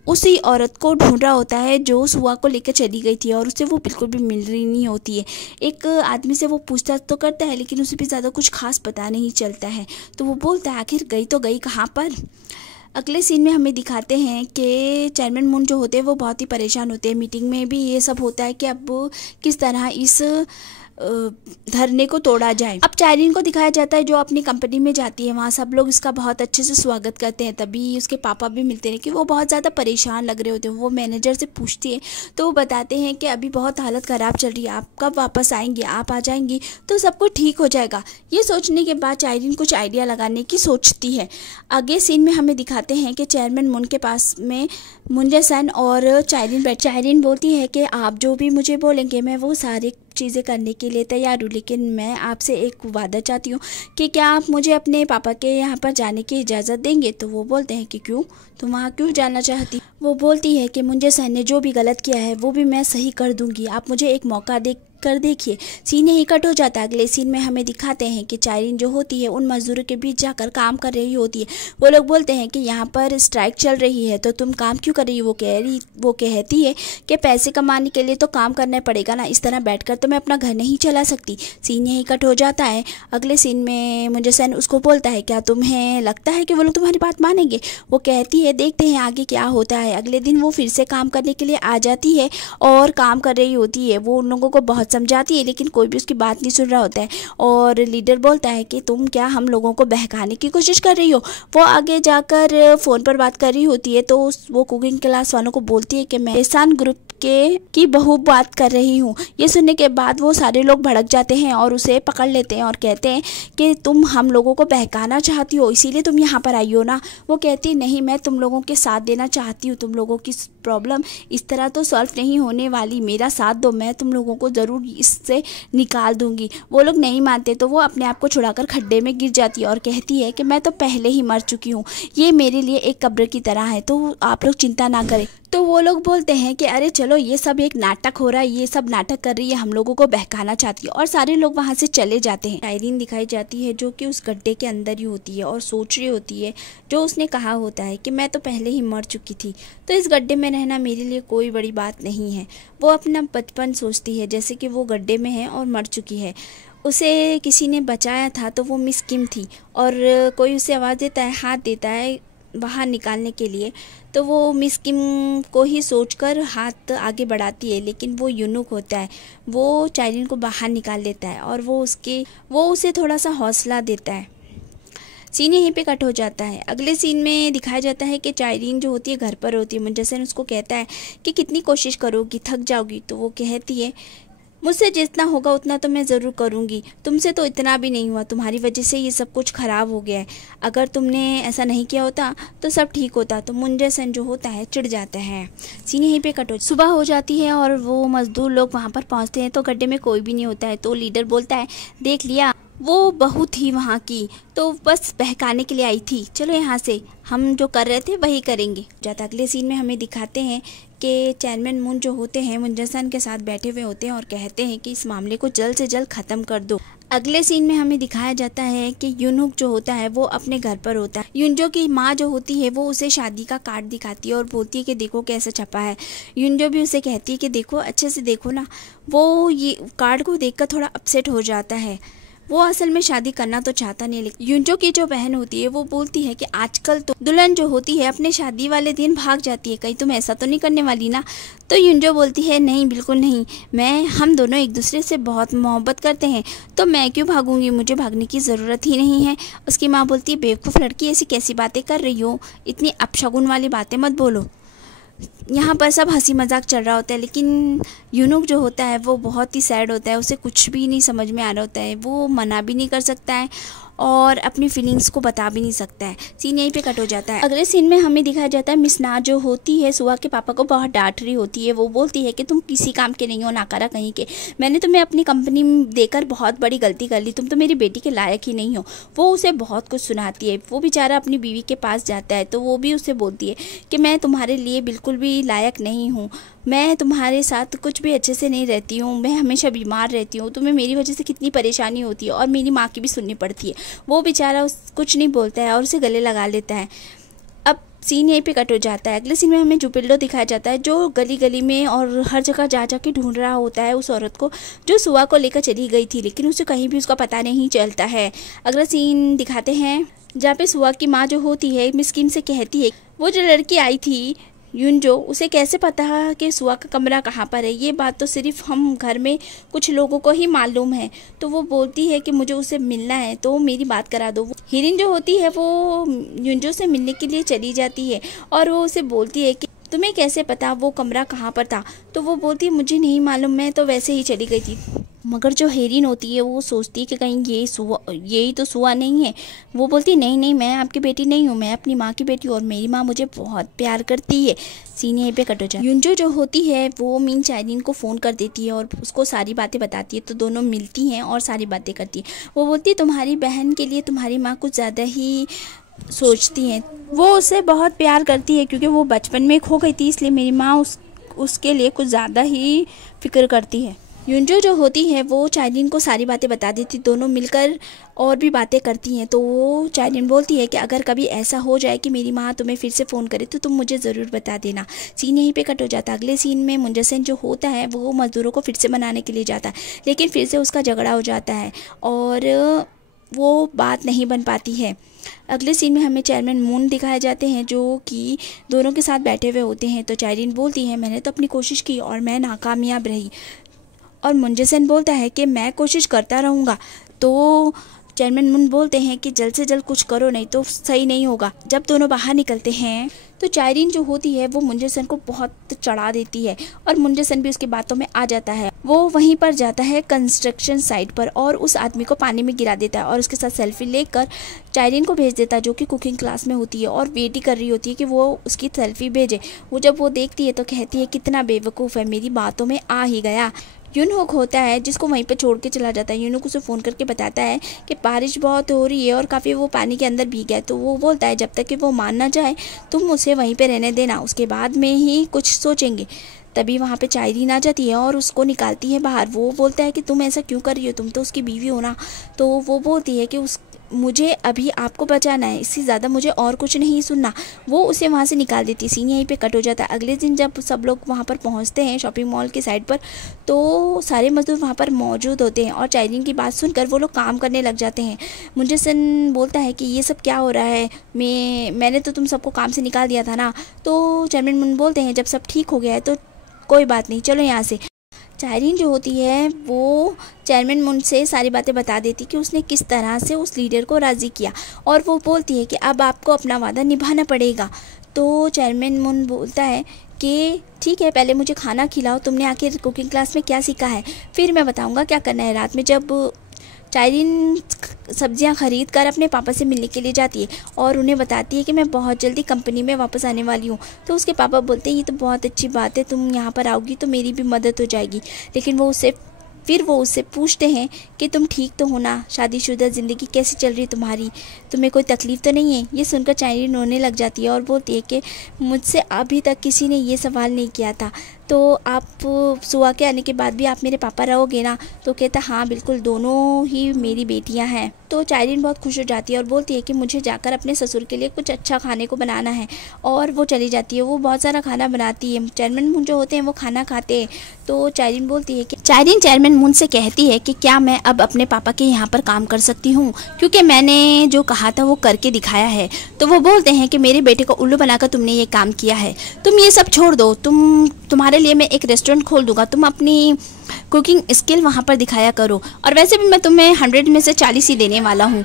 उसी औरत को ढूंढ रहा होता है जो सुआ को लेकर चली गई थी और उसे वो बिल्कुल भी मिल रही नहीं होती है। एक आदमी से वो पूछताछ तो करता है लेकिन उसे भी ज़्यादा कुछ खास पता नहीं चलता है। तो वो बोलता है आखिर गई तो गई कहाँ पर। अगले सीन में हमें दिखाते हैं कि चेयरमैन मून जो होते हैं वो बहुत ही परेशान होते हैं। मीटिंग में भी ये सब होता है कि अब किस तरह इस धरने को तोड़ा जाए। अब चायरीन को दिखाया जाता है जो अपनी कंपनी में जाती है। वहाँ सब लोग इसका बहुत अच्छे से स्वागत करते हैं। तभी उसके पापा भी मिलते हैं कि वो बहुत ज़्यादा परेशान लग रहे होते हैं। वो मैनेजर से पूछती है तो वो बताते हैं कि अभी बहुत हालत ख़राब चल रही है, आप कब वापस आएंगे, आप आ जाएंगी तो सब कुछ ठीक हो जाएगा। ये सोचने के बाद चायरीन कुछ आइडिया लगाने की सोचती है। आगे सीन में हमें दिखाते हैं कि चेयरमैन मून के पास में मुंजे-सन और चायरीन बोलती है कि आप जो भी मुझे बोलेंगे मैं वो सारी चीज़ें करने के लिए तैयार हूँ, लेकिन मैं आपसे एक वादा चाहती हूँ कि क्या आप मुझे अपने पापा के यहाँ पर जाने की इजाज़त देंगे। तो वो बोलते हैं कि क्यों, तुम वहाँ क्यों जाना चाहती। वो बोलती है कि मुंजे-सन ने जो भी गलत किया है वो भी मैं सही कर दूँगी, आप मुझे एक मौका कर देखिए। सीन यही कट हो जाता है। अगले सीन में हमें दिखाते हैं कि चाइरीन जो होती है उन मजदूरों के बीच जाकर काम कर रही होती है। वो लोग बोलते हैं कि यहाँ पर स्ट्राइक चल रही है तो तुम काम क्यों कर रही हो। वो कहती है कि पैसे कमाने के लिए तो काम करना पड़ेगा ना, इस तरह बैठकर तो मैं अपना घर नहीं चला सकती। सीन यही कट हो जाता है। अगले सीन में मुंजेसन उसको बोलता है क्या तुम्हें लगता है कि वो लोग तुम्हारी बात मानेंगे। वो कहती है देखते हैं आगे क्या होता है। अगले दिन वो फिर से काम करने के लिए आ जाती है और काम कर रही होती है। वो उन लोगों को बहुत समझाती है लेकिन कोई भी उसकी बात नहीं सुन रहा होता है। और लीडर बोलता है कि तुम क्या हम लोगों को बहकाने की कोशिश कर रही हो। वो आगे जाकर फ़ोन पर बात कर रही होती है तो वो कुकिंग क्लास वालों को बोलती है कि मैं एहसान ग्रुप की बहू बात कर रही हूँ। ये सुनने के बाद वो सारे लोग भड़क जाते हैं और उसे पकड़ लेते हैं और कहते हैं कि तुम हम लोगों को बहकाना चाहती हो, इसीलिए तुम यहाँ पर आई हो ना। वो कहती नहीं, मैं तुम लोगों के साथ देना चाहती हूँ। तुम लोगों की प्रॉब्लम इस तरह तो सॉल्व नहीं होने वाली, मेरा साथ दो, मैं तुम लोगों को ज़रूर इससे निकाल दूंगी। वो लोग नहीं मानते तो वो अपने आप को छुड़ाकर खड्डे में गिर जाती है और कहती है कि मैं तो पहले ही मर चुकी हूँ, ये मेरे लिए एक कब्र की तरह है, तो आप लोग चिंता ना करें। तो वो लोग बोलते हैं कि अरे चलो ये सब एक नाटक हो रहा है, ये सब नाटक कर रही है, हम लोगों को बहकाना चाहती है। और सारे लोग वहाँ से चले जाते हैं। चाइरीन दिखाई जाती है जो कि उस गड्ढे के अंदर ही होती है और सोच रही होती है जो उसने कहा होता है कि मैं तो पहले ही मर चुकी थी, तो इस गड्ढे में रहना मेरे लिए कोई बड़ी बात नहीं है। वो अपना बचपन सोचती है जैसे कि वो गड्ढे में है और मर चुकी है। उसे किसी ने बचाया था तो वो मिस किम थी और कोई उसे आवाज़ देता है, हाथ देता है बाहर निकालने के लिए, तो वो मिस किम को ही सोचकर हाथ आगे बढ़ाती है, लेकिन वो यूनुक होता है, वो चाइरीन को बाहर निकाल लेता है और वो उसे थोड़ा सा हौसला देता है। सीन यहीं पे कट हो जाता है। अगले सीन में दिखाया जाता है कि चाइरीन जो होती है घर पर होती है। मुंजेसन उसको कहता है कि कितनी कोशिश करोगी, थक जाओगी। तो वो कहती है मुझसे जितना होगा उतना तो मैं ज़रूर करूँगी, तुमसे तो इतना भी नहीं हुआ, तुम्हारी वजह से ये सब कुछ ख़राब हो गया है, अगर तुमने ऐसा नहीं किया होता तो सब ठीक होता। तो मुंजेसन जो होता है चिढ़ जाता है। सीन यहीं पे कट हो। सुबह हो जाती है और वो मज़दूर लोग वहाँ पर पहुँचते हैं तो गड्ढे में कोई भी नहीं होता है। तो लीडर बोलता है देख लिया, वो बहू थी वहाँ की, तो बस बहकाने के लिए आई थी, चलो यहाँ से हम जो कर रहे थे वही करेंगे। जाता अगले सीन में हमें दिखाते हैं कि चेयरमैन मून जो होते हैं मुंजेसन के साथ बैठे हुए होते हैं और कहते हैं कि इस मामले को जल्द से जल्द ख़त्म कर दो। अगले सीन में हमें दिखाया जाता है कि यूनुक जो होता है वो अपने घर पर होता है। युनजो की माँ जो होती है वो उसे शादी का कार्ड दिखाती है और बोलती है कि देखो कैसे छपा है। युनजो भी उसे कहती है कि देखो अच्छे से देखो ना। वो ये कार्ड को देखकर थोड़ा अपसेट हो जाता है। वो असल में शादी करना तो चाहता नहीं, लेकिन युनजो की जो बहन होती है वो बोलती है कि आजकल तो दुल्हन जो होती है अपने शादी वाले दिन भाग जाती है, कहीं तुम ऐसा तो नहीं करने वाली ना। तो युनजो बोलती है नहीं, बिल्कुल नहीं, हम दोनों एक दूसरे से बहुत मोहब्बत करते हैं, तो मैं क्यों भागूंगी, मुझे भागने की ज़रूरत ही नहीं है। उसकी माँ बोलती है बेवकूफ़ लड़की, ऐसी कैसी बातें कर रही हो, इतनी अपशगुन वाली बातें मत बोलो। यहाँ पर सब हंसी मजाक चल रहा होता है, लेकिन यूनुक जो होता है वो बहुत ही सैड होता है, उसे कुछ भी नहीं समझ में आ रहा होता है, वो मना भी नहीं कर सकता है और अपनी फीलिंग्स को बता भी नहीं सकता है। सीन यहीं पे कट हो जाता है। अगले सीन में हमें दिखाया जाता है मिस ना जो होती है सुआ के पापा को बहुत डांट रही होती है। वो बोलती है कि तुम किसी काम के नहीं हो, नाकारा कहीं के, मैंने तुम्हें अपनी कंपनी देकर बहुत बड़ी गलती कर ली, तुम तो मेरी बेटी के लायक ही नहीं हो। वो उसे बहुत कुछ सुनाती है। वो बेचारा अपनी बीवी के पास जाता है तो वो भी उसे बोलती है कि मैं तुम्हारे लिए बिल्कुल भी लायक नहीं हूँ, मैं तुम्हारे साथ कुछ भी अच्छे से नहीं रहती हूँ, मैं हमेशा बीमार रहती हूँ, तुम्हें मेरी वजह से कितनी परेशानी होती है और मेरी माँ की भी सुननी पड़ती है। वो बेचारा कुछ नहीं बोलता है और उसे गले लगा लेता है। अब सीन यहीं पे कट हो जाता है। अगले सीन में हमें जुपिल्डो दिखाया जाता है जो गली गली में और हर जगह जा के ढूंढ रहा होता है उस औरत को जो सुआ को लेकर चली गई थी, लेकिन उसे कहीं भी उसका पता नहीं चलता है। अगला सीन दिखाते हैं जहाँ पे सुआ की माँ जो होती है मिस किम से कहती है वो जो लड़की आई थी युनजो, उसे कैसे पता कि सुआ का कमरा कहाँ पर है, ये बात तो सिर्फ हम घर में कुछ लोगों को ही मालूम है। तो वो बोलती है कि मुझे उसे मिलना है तो मेरी बात करा दो। हिरिन जो होती है वो युनजो से मिलने के लिए चली जाती है और वो उसे बोलती है कि तुम्हें कैसे पता वो कमरा कहाँ पर था। तो वो बोलती है मुझे नहीं मालूम, मैं तो वैसे ही चली गई थी। मगर जो हेरिन होती है वो सोचती है कि कहीं यही तो सुआ नहीं है। वो बोलती नहीं, मैं आपकी बेटी नहीं हूँ, मैं अपनी माँ की बेटी हूँ और मेरी माँ मुझे बहुत प्यार करती है। सीन यहीं पे कट हो जाए। युनजो जो होती है वो मीन चाइनीन को फ़ोन कर देती है और उसको सारी बातें बताती है, तो दोनों मिलती हैं और सारी बातें करती है। वो बोलती है तुम्हारी बहन के लिए तुम्हारी माँ कुछ ज़्यादा ही सोचती हैं, वो उसे बहुत प्यार करती है क्योंकि वो बचपन में खो गई थी, इसलिए मेरी माँ उसके लिए कुछ ज़्यादा ही फिक्र करती है। युनजो जो होती है वो चाइनीन को सारी बातें बता देती, दोनों मिलकर और भी बातें करती हैं। तो वो चाइनीन बोलती है कि अगर कभी ऐसा हो जाए कि मेरी माँ तुम्हें फिर से फ़ोन करे तो तुम मुझे ज़रूर बता देना। सीन यहीं पे कट हो जाता है। अगले सीन में मुंजसेन जो होता है वो मज़दूरों को फिर से मनाने के लिए जाता है, लेकिन फिर से उसका झगड़ा हो जाता है और वो बात नहीं बन पाती है। अगले सीन में हमें चेयरमैन मून दिखाए जाते हैं जो कि दोनों के साथ बैठे हुए होते हैं। तो चाइनीन बोलती है मैंने तो अपनी कोशिश की और मैं नाकामयाब रही, और मुंजसेन बोलता है कि मैं कोशिश करता रहूँगा। तो चेयरमैन मून बोलते हैं कि जल्द से जल्द कुछ करो, नहीं तो सही नहीं होगा। जब दोनों बाहर निकलते हैं तो चाइनीन जो होती है वो मुंजसेन को बहुत चढ़ा देती है और मुंजसेन भी उसकी बातों में आ जाता है। वो वहीं पर जाता है कंस्ट्रक्शन साइट पर और उस आदमी को पानी में गिरा देता है और उसके साथ सेल्फी लेकर चाइनीन को भेज देता है, जो कि कुकिंग क्लास में होती है और वेट ही कर रही होती है कि वो उसकी सेल्फी भेजे। जब वो देखती है तो कहती है कितना बेवकूफ़ है, मेरी बातों में आ ही गया। यूनहुक होता है जिसको वहीं पे छोड़ के चला जाता है। यूनहुक उसे फ़ोन करके बताता है कि बारिश बहुत हो रही है और काफ़ी वो पानी के अंदर भीग गया। तो वो बोलता है जब तक कि वो मान ना जाए तुम उसे वहीं पे रहने देना, उसके बाद में ही कुछ सोचेंगे। तभी वहाँ पे चाइनीन आ जाती है और उसको निकालती है बाहर। वो बोलता है कि तुम ऐसा क्यों कर रही हो, तुम तो उसकी बीवी हो ना। तो वो बोलती है कि मुझे अभी आपको बचाना है, इससे ज़्यादा मुझे और कुछ नहीं सुनना। वो उसे वहाँ से निकाल देती है। सीन यहीं पे कट हो जाता है। अगले दिन जब सब लोग वहाँ पर पहुँचते हैं शॉपिंग मॉल के साइड पर, तो सारे मजदूर वहाँ पर मौजूद होते हैं और चाइनीन की बात सुनकर वो लोग काम करने लग जाते हैं। मुंजसेन बोलता है कि ये सब क्या हो रहा है, मैंने तो तुम सबको काम से निकाल दिया था ना। तो चेयरमैन मून बोलते हैं जब सब ठीक हो गया है तो कोई बात नहीं, चलो यहाँ से। चाइनीन जो होती है वो चेयरमैन मून से सारी बातें बता देती कि उसने किस तरह से उस लीडर को राज़ी किया, और वो बोलती है कि अब आपको अपना वादा निभाना पड़ेगा। तो चेयरमैन मून बोलता है कि ठीक है, पहले मुझे खाना खिलाओ, तुमने आखिर कुकिंग क्लास में क्या सीखा है, फिर मैं बताऊंगा क्या करना है। रात में जब चाइनीन सब्जियां खरीद कर अपने पापा से मिलने के लिए जाती है और उन्हें बताती है कि मैं बहुत जल्दी कंपनी में वापस आने वाली हूँ। तो उसके पापा बोलते हैं ये तो बहुत अच्छी बात है, तुम यहाँ पर आओगी तो मेरी भी मदद हो जाएगी। लेकिन वो उससे पूछते हैं कि तुम ठीक तो हो ना, शादीशुदा ज़िंदगी कैसी चल रही है तुम्हारी, तुम्हें कोई तकलीफ़ तो नहीं है। ये सुनकर चाइनीन रोने लग जाती है और बोलती है कि मुझसे अभी तक किसी ने ये सवाल नहीं किया था, तो आप सुहा के आने के बाद भी आप मेरे पापा रहोगे ना। तो कहता हाँ बिल्कुल, दोनों ही मेरी बेटियां हैं। तो चाइनीन बहुत खुश हो जाती है और बोलती है कि मुझे जाकर अपने ससुर के लिए कुछ अच्छा खाने को बनाना है, और वो चली जाती है। वो बहुत सारा खाना बनाती है। चेयरमैन मून जो होते हैं वो खाना खाते हैं। तो चाइनीन बोलती है कि चेयरमैन मून से कहती है कि क्या मैं अब अपने पापा के यहाँ पर काम कर सकती हूँ, क्योंकि मैंने जो कहा था वो करके दिखाया है। तो वो बोलते हैं कि मेरे बेटे को उल्लू बनाकर तुमने ये काम किया है, तुम ये सब छोड़ दो, तुम्हारे लिए मैं एक रेस्टोरेंट खोल दूंगा, तुम अपनी कुकिंग स्किल वहाँ पर दिखाया करो, और वैसे भी मैं तुम्हें 100 में से 40 ही देने वाला हूँ।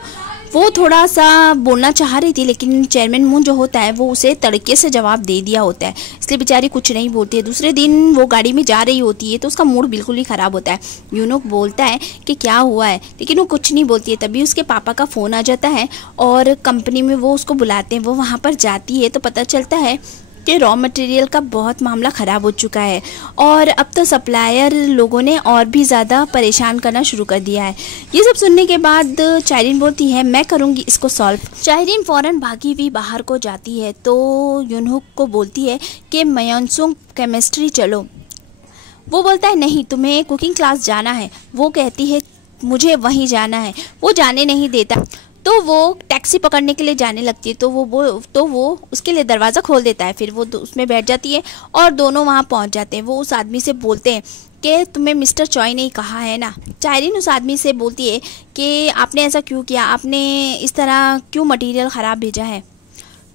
वो थोड़ा सा बोलना चाह रही थी, लेकिन चेयरमैन मून जो होता है वो उसे तड़के से जवाब दे दिया होता है, इसलिए बेचारी कुछ नहीं बोलती है। दूसरे दिन वो गाड़ी में जा रही होती है तो उसका मूड बिल्कुल ही ख़राब होता है। यूनुक बोलता है कि क्या हुआ है, लेकिन वो कुछ नहीं बोलती है। तभी उसके पापा का फ़ोन आ जाता है और कंपनी में वो उसको बुलाते हैं। वो वहाँ पर जाती है तो पता चलता है कि रॉ मटेरियल का बहुत मामला ख़राब हो चुका है और अब तो सप्लायर लोगों ने और भी ज़्यादा परेशान करना शुरू कर दिया है। ये सब सुनने के बाद चाइनीन बोलती है मैं करूँगी इसको सॉल्व। चाइनीन फ़ौरन भागी हुई बाहर को जाती है तो यूनहुक को बोलती है कि मयोनसुंग केमिस्ट्री चलो। वो बोलता है नहीं, तुम्हें कुकिंग क्लास जाना है। वो कहती है मुझे वहीं जाना है। वो जाने नहीं देता तो वो टैक्सी पकड़ने के लिए जाने लगती है। तो वो उसके लिए दरवाज़ा खोल देता है। फिर वो उसमें बैठ जाती है और दोनों वहाँ पहुँच जाते हैं। वो उस आदमी से बोलते हैं कि तुम्हें मिस्टर चॉय ने कहा है ना। चाइनीन उस आदमी से बोलती है कि आपने ऐसा क्यों किया, आपने इस तरह क्यों मटेरियल ख़राब भेजा है।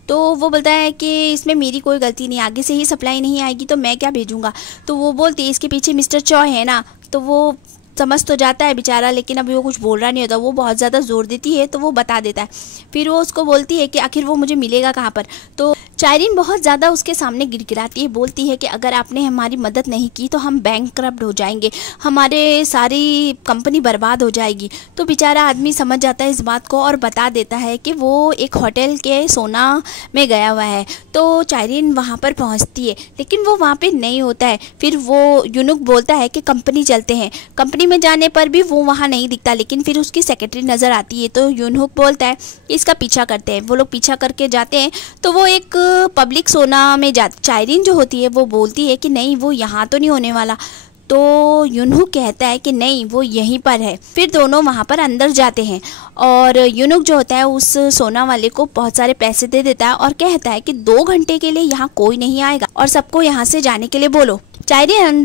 तो वो बोलता है कि इसमें मेरी कोई गलती नहीं, आगे से ही सप्लाई नहीं आएगी तो मैं क्या भेजूँगा। तो वो बोलती है इसके पीछे मिस्टर चॉय है ना। तो वो समझ तो जाता है बेचारा, लेकिन अभी वो कुछ बोल रहा नहीं होता। वो बहुत ज़्यादा ज़ोर देती है तो वो बता देता है। फिर वो उसको बोलती है कि आखिर वो मुझे मिलेगा कहाँ पर। तो चाइनीन बहुत ज़्यादा उसके सामने गिड़गिड़ाती है, बोलती है कि अगर आपने हमारी मदद नहीं की तो हम बैंकक्रप्ट हो जाएंगे, हमारे सारी कंपनी बर्बाद हो जाएगी। तो बेचारा आदमी समझ जाता है इस बात को और बता देता है कि वो एक होटल के सोना में गया हुआ है। तो चाइनीन वहाँ पर पहुँचती है लेकिन वो वहाँ पर नहीं होता है। फिर वो यूनुक बोलता है कि कंपनी चलते हैं। कंपनी में जाने पर भी वो वहाँ नहीं दिखता, लेकिन फिर उसकी सेक्रेटरी नज़र आती है। तो यूनुक बोलता है कि इसका पीछा करते हैं। वो लोग पीछा करके जाते हैं तो वो एक पब्लिक सोना में जा। चाइनीन जो होती है वो बोलती है कि नहीं, वो यहाँ तो नहीं होने वाला। तो यूनुक कहता है कि नहीं, वो यहीं पर है। फिर दोनों वहाँ पर अंदर जाते हैं और यूनुक जो होता है उस सोना वाले को बहुत सारे पैसे दे देता है और कहता है कि 2 घंटे के लिए यहाँ कोई नहीं आएगा और सबको यहाँ से जाने के लिए बोलो। चायरीन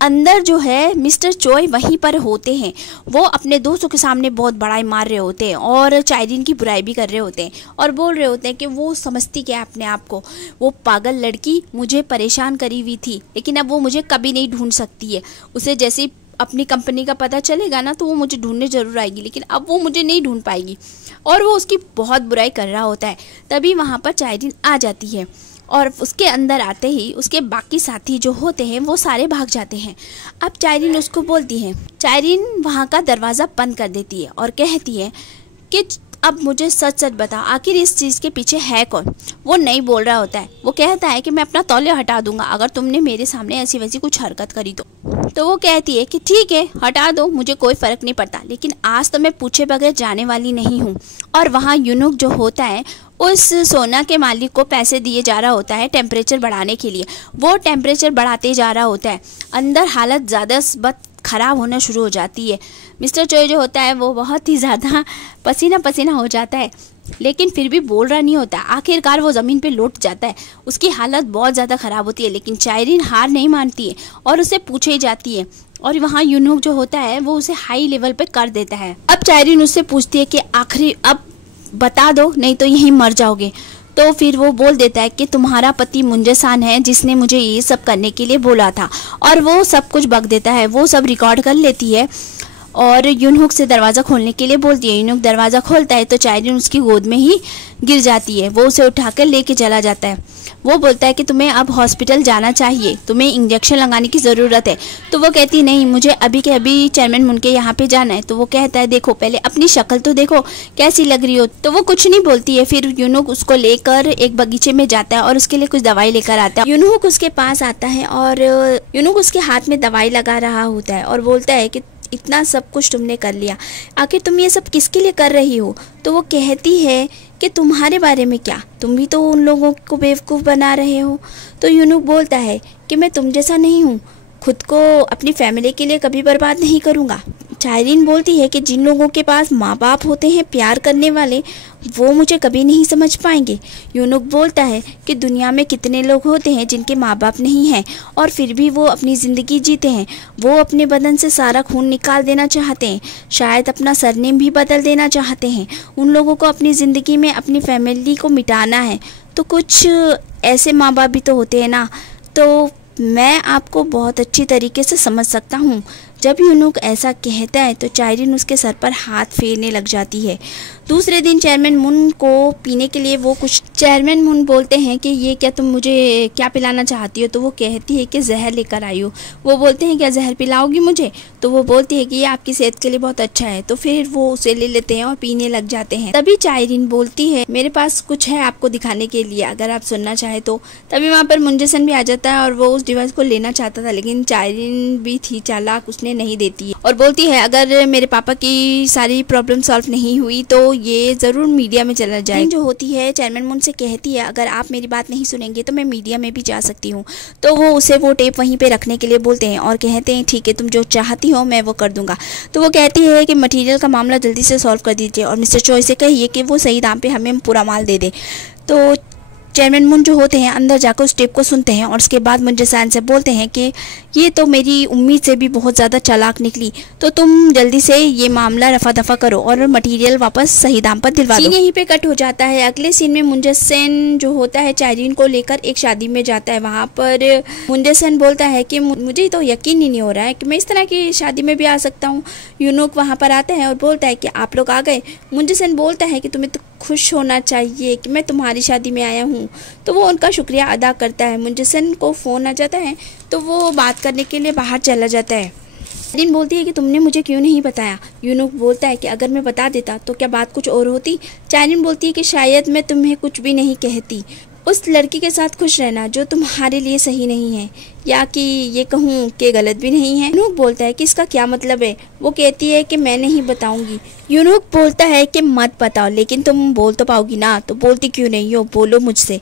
अंदर जो है मिस्टर चोय वहीं पर होते हैं। वो अपने दोस्तों के सामने बहुत बड़ाई मार रहे होते हैं और चायरीन की बुराई भी कर रहे होते हैं और बोल रहे होते हैं कि वो समझती क्या है अपने आप को, वो पागल लड़की मुझे परेशान करी हुई थी, लेकिन अब वो मुझे कभी नहीं ढूंढ सकती है। उसे जैसे ही अपनी कंपनी का पता चलेगा ना तो वो मुझे ढूंढने ज़रूर आएगी, लेकिन अब वो मुझे नहीं ढूंढ पाएगी। और वो उसकी बहुत बुराई कर रहा होता है। तभी वहाँ पर चायरीन आ जाती है और उसके अंदर आते ही उसके बाकी साथी जो होते हैं वो सारे भाग जाते हैं। अब चायरीन उसको बोलती है, चायरीन वहाँ का दरवाज़ा बंद कर देती है और कहती है कि अब मुझे सच सच बता, आखिर इस चीज़ के पीछे है कौन। वो नहीं बोल रहा होता है। वो कहता है कि मैं अपना तौलिया हटा दूंगा अगर तुमने मेरे सामने ऐसी वैसी कुछ हरकत करी तो वो कहती है कि ठीक है हटा दो, मुझे कोई फ़र्क नहीं पड़ता, लेकिन आज तो मैं पूछे बगैर जाने वाली नहीं हूँ। और वहाँ यूनुक जो होता है उस सोना के मालिक को पैसे दिए जा रहा होता है टेम्परेचर बढ़ाने के लिए। वो टेम्परेचर बढ़ाते जा रहा होता है। अंदर हालत ज़्यादा ख़राब होना शुरू हो जाती है। मिस्टर चोय जो होता है वो बहुत ही ज़्यादा पसीना पसीना हो जाता है, लेकिन फिर भी बोल रहा नहीं होता। आखिरकार वो ज़मीन पे लौट जाता है। उसकी हालत बहुत ज़्यादा ख़राब होती है, लेकिन चायरीन हार नहीं मानती है और उसे पूछे ही जाती है। और वहाँ यूनुक जो होता है वो उसे हाई लेवल पे कर देता है। अब चायरीन उससे पूछती है कि आखिरी अब बता दो, नहीं तो यहीं मर जाओगे। तो फिर वो बोल देता है कि तुम्हारा पति मुंजेसान है जिसने मुझे ये सब करने के लिए बोला था, और वो सब कुछ बक देता है। वो सब रिकॉर्ड कर लेती है और यूनुक से दरवाज़ा खोलने के लिए बोलती है। यूनुक दरवाज़ा खोलता है तो चायरीन उसकी गोद में ही गिर जाती है। वो उसे उठाकर लेके चला जाता है। वो बोलता है कि तुम्हें अब हॉस्पिटल जाना चाहिए, तुम्हें इंजेक्शन लगाने की ज़रूरत है। तो वो कहती नहीं, मुझे अभी के अभी चेयरमैन मुन के यहाँ पे जाना है। तो वो कहता है देखो पहले अपनी शक्ल तो देखो कैसी लग रही हो। तो वो कुछ नहीं बोलती है। फिर यूनुक उसको लेकर एक बगीचे में जाता है और उसके लिए कुछ दवाई लेकर आता है। यूनुक उसके पास आता है और यूनुक उसके हाथ में दवाई लगा रहा होता है और बोलता है कि इतना सब कुछ तुमने कर लिया, आखिर तुम ये सब किसके लिए कर रही हो। तो वो कहती है कि तुम्हारे बारे में क्या, तुम भी तो उन लोगों को बेवकूफ़ बना रहे हो। तो यूनुक बोलता है कि मैं तुम जैसा नहीं हूँ, खुद को अपनी फैमिली के लिए कभी बर्बाद नहीं करूँगा। चायरीन बोलती है कि जिन लोगों के पास माँ बाप होते हैं प्यार करने वाले, वो मुझे कभी नहीं समझ पाएंगे। यूनुक बोलता है कि दुनिया में कितने लोग होते हैं जिनके माँ बाप नहीं हैं और फिर भी वो अपनी ज़िंदगी जीते हैं। वो अपने बदन से सारा खून निकाल देना चाहते हैं, शायद अपना सरनेम भी बदल देना चाहते हैं। उन लोगों को अपनी ज़िंदगी में अपनी फैमिली को मिटाना है। तो कुछ ऐसे माँ बाप भी तो होते हैं ना। तो मैं आपको बहुत अच्छी तरीके से समझ सकता हूँ। जब यूनुक ऐसा कहता है तो चायरीन उसके सर पर हाथ फेरने लग जाती है। दूसरे दिन चेयरमैन मुन को पीने के लिए वो कुछ चेयरमैन मुन बोलते हैं कि ये क्या तुम मुझे क्या पिलाना चाहती हो। तो वो कहती है कि जहर लेकर आई हो। वो बोलते हैं क्या जहर पिलाओगी मुझे। तो वो बोलती है कि ये आपकी सेहत के लिए बहुत अच्छा है। तो फिर वो उसे ले लेते हैं और पीने लग जाते हैं। तभी चायरीन बोलती है मेरे पास कुछ है आपको दिखाने के लिए, अगर आप सुनना चाहे तो। तभी वहाँ पर मुंजेसन भी आ जाता है और वो उस डिवाइस को लेना चाहता था, लेकिन चायरीन भी थी चालाक, उसने नहीं देती है और बोलती है अगर मेरे पापा की सारी प्रॉब्लम सॉल्व नहीं हुई तो ये ज़रूर मीडिया में चला जाए। जो होती है चेयरमैन मुन से कहती है अगर आप मेरी बात नहीं सुनेंगे तो मैं मीडिया में भी जा सकती हूँ। तो वो उसे वो टेप वहीं पे रखने के लिए बोलते हैं और कहते हैं ठीक है तुम जो चाहती हो मैं वो कर दूंगा। तो वो कहती है कि मटेरियल का मामला जल्दी से सॉल्व कर दीजिए और मिस्टर चोय से कहिए कि वो सही दाम पे हमें पूरा माल दे दे। तो चेयरमैन मुन जो होते हैं अंदर जाकर उस टेप को सुनते हैं और उसके बाद मुंजेसान से बोलते हैं कि ये तो मेरी उम्मीद से भी बहुत ज़्यादा चालाक निकली, तो तुम जल्दी से ये मामला रफा दफा करो और मटेरियल वापस सही दाम पर दिलवा दो। सीन यहीं पे कट हो जाता है। अगले सीन में मुंजेसन जो होता है चायरीन को लेकर एक शादी में जाता है। वहाँ पर मुंजेसन बोलता है कि मुझे तो यकीन ही नहीं हो रहा है कि मैं इस तरह की शादी में भी आ सकता हूँ। यूनुक वहाँ पर आता है और बोलता है कि आप लोग आ गए। मुंजेसन बोलता है कि तुम्हें तो खुश होना चाहिए कि मैं तुम्हारी शादी में आया हूँ। तो वो उनका शुक्रिया अदा करता है। मुंजेसन को फ़ोन आ जाता है तो वो बात करने के लिए बाहर चला जाता है। चायरीन बोलती है कि तुमने मुझे क्यों नहीं बताया। यूनुक बोलता है कि अगर मैं बता देता तो क्या बात कुछ और होती। चायरीन बोलती है कि शायद मैं तुम्हें कुछ भी नहीं कहती। उस लड़की के साथ खुश रहना जो तुम्हारे लिए सही नहीं है, या कि ये कहूँ कि गलत भी नहीं है। यूनुक बोलता है कि इसका क्या मतलब है। वो कहती है कि मैं नहीं बताऊंगी। यूनुक बोलता है कि मत बताओ, लेकिन तुम बोल तो पाओगी ना। तो बोलती क्यों नहीं हो, बोलो मुझसे।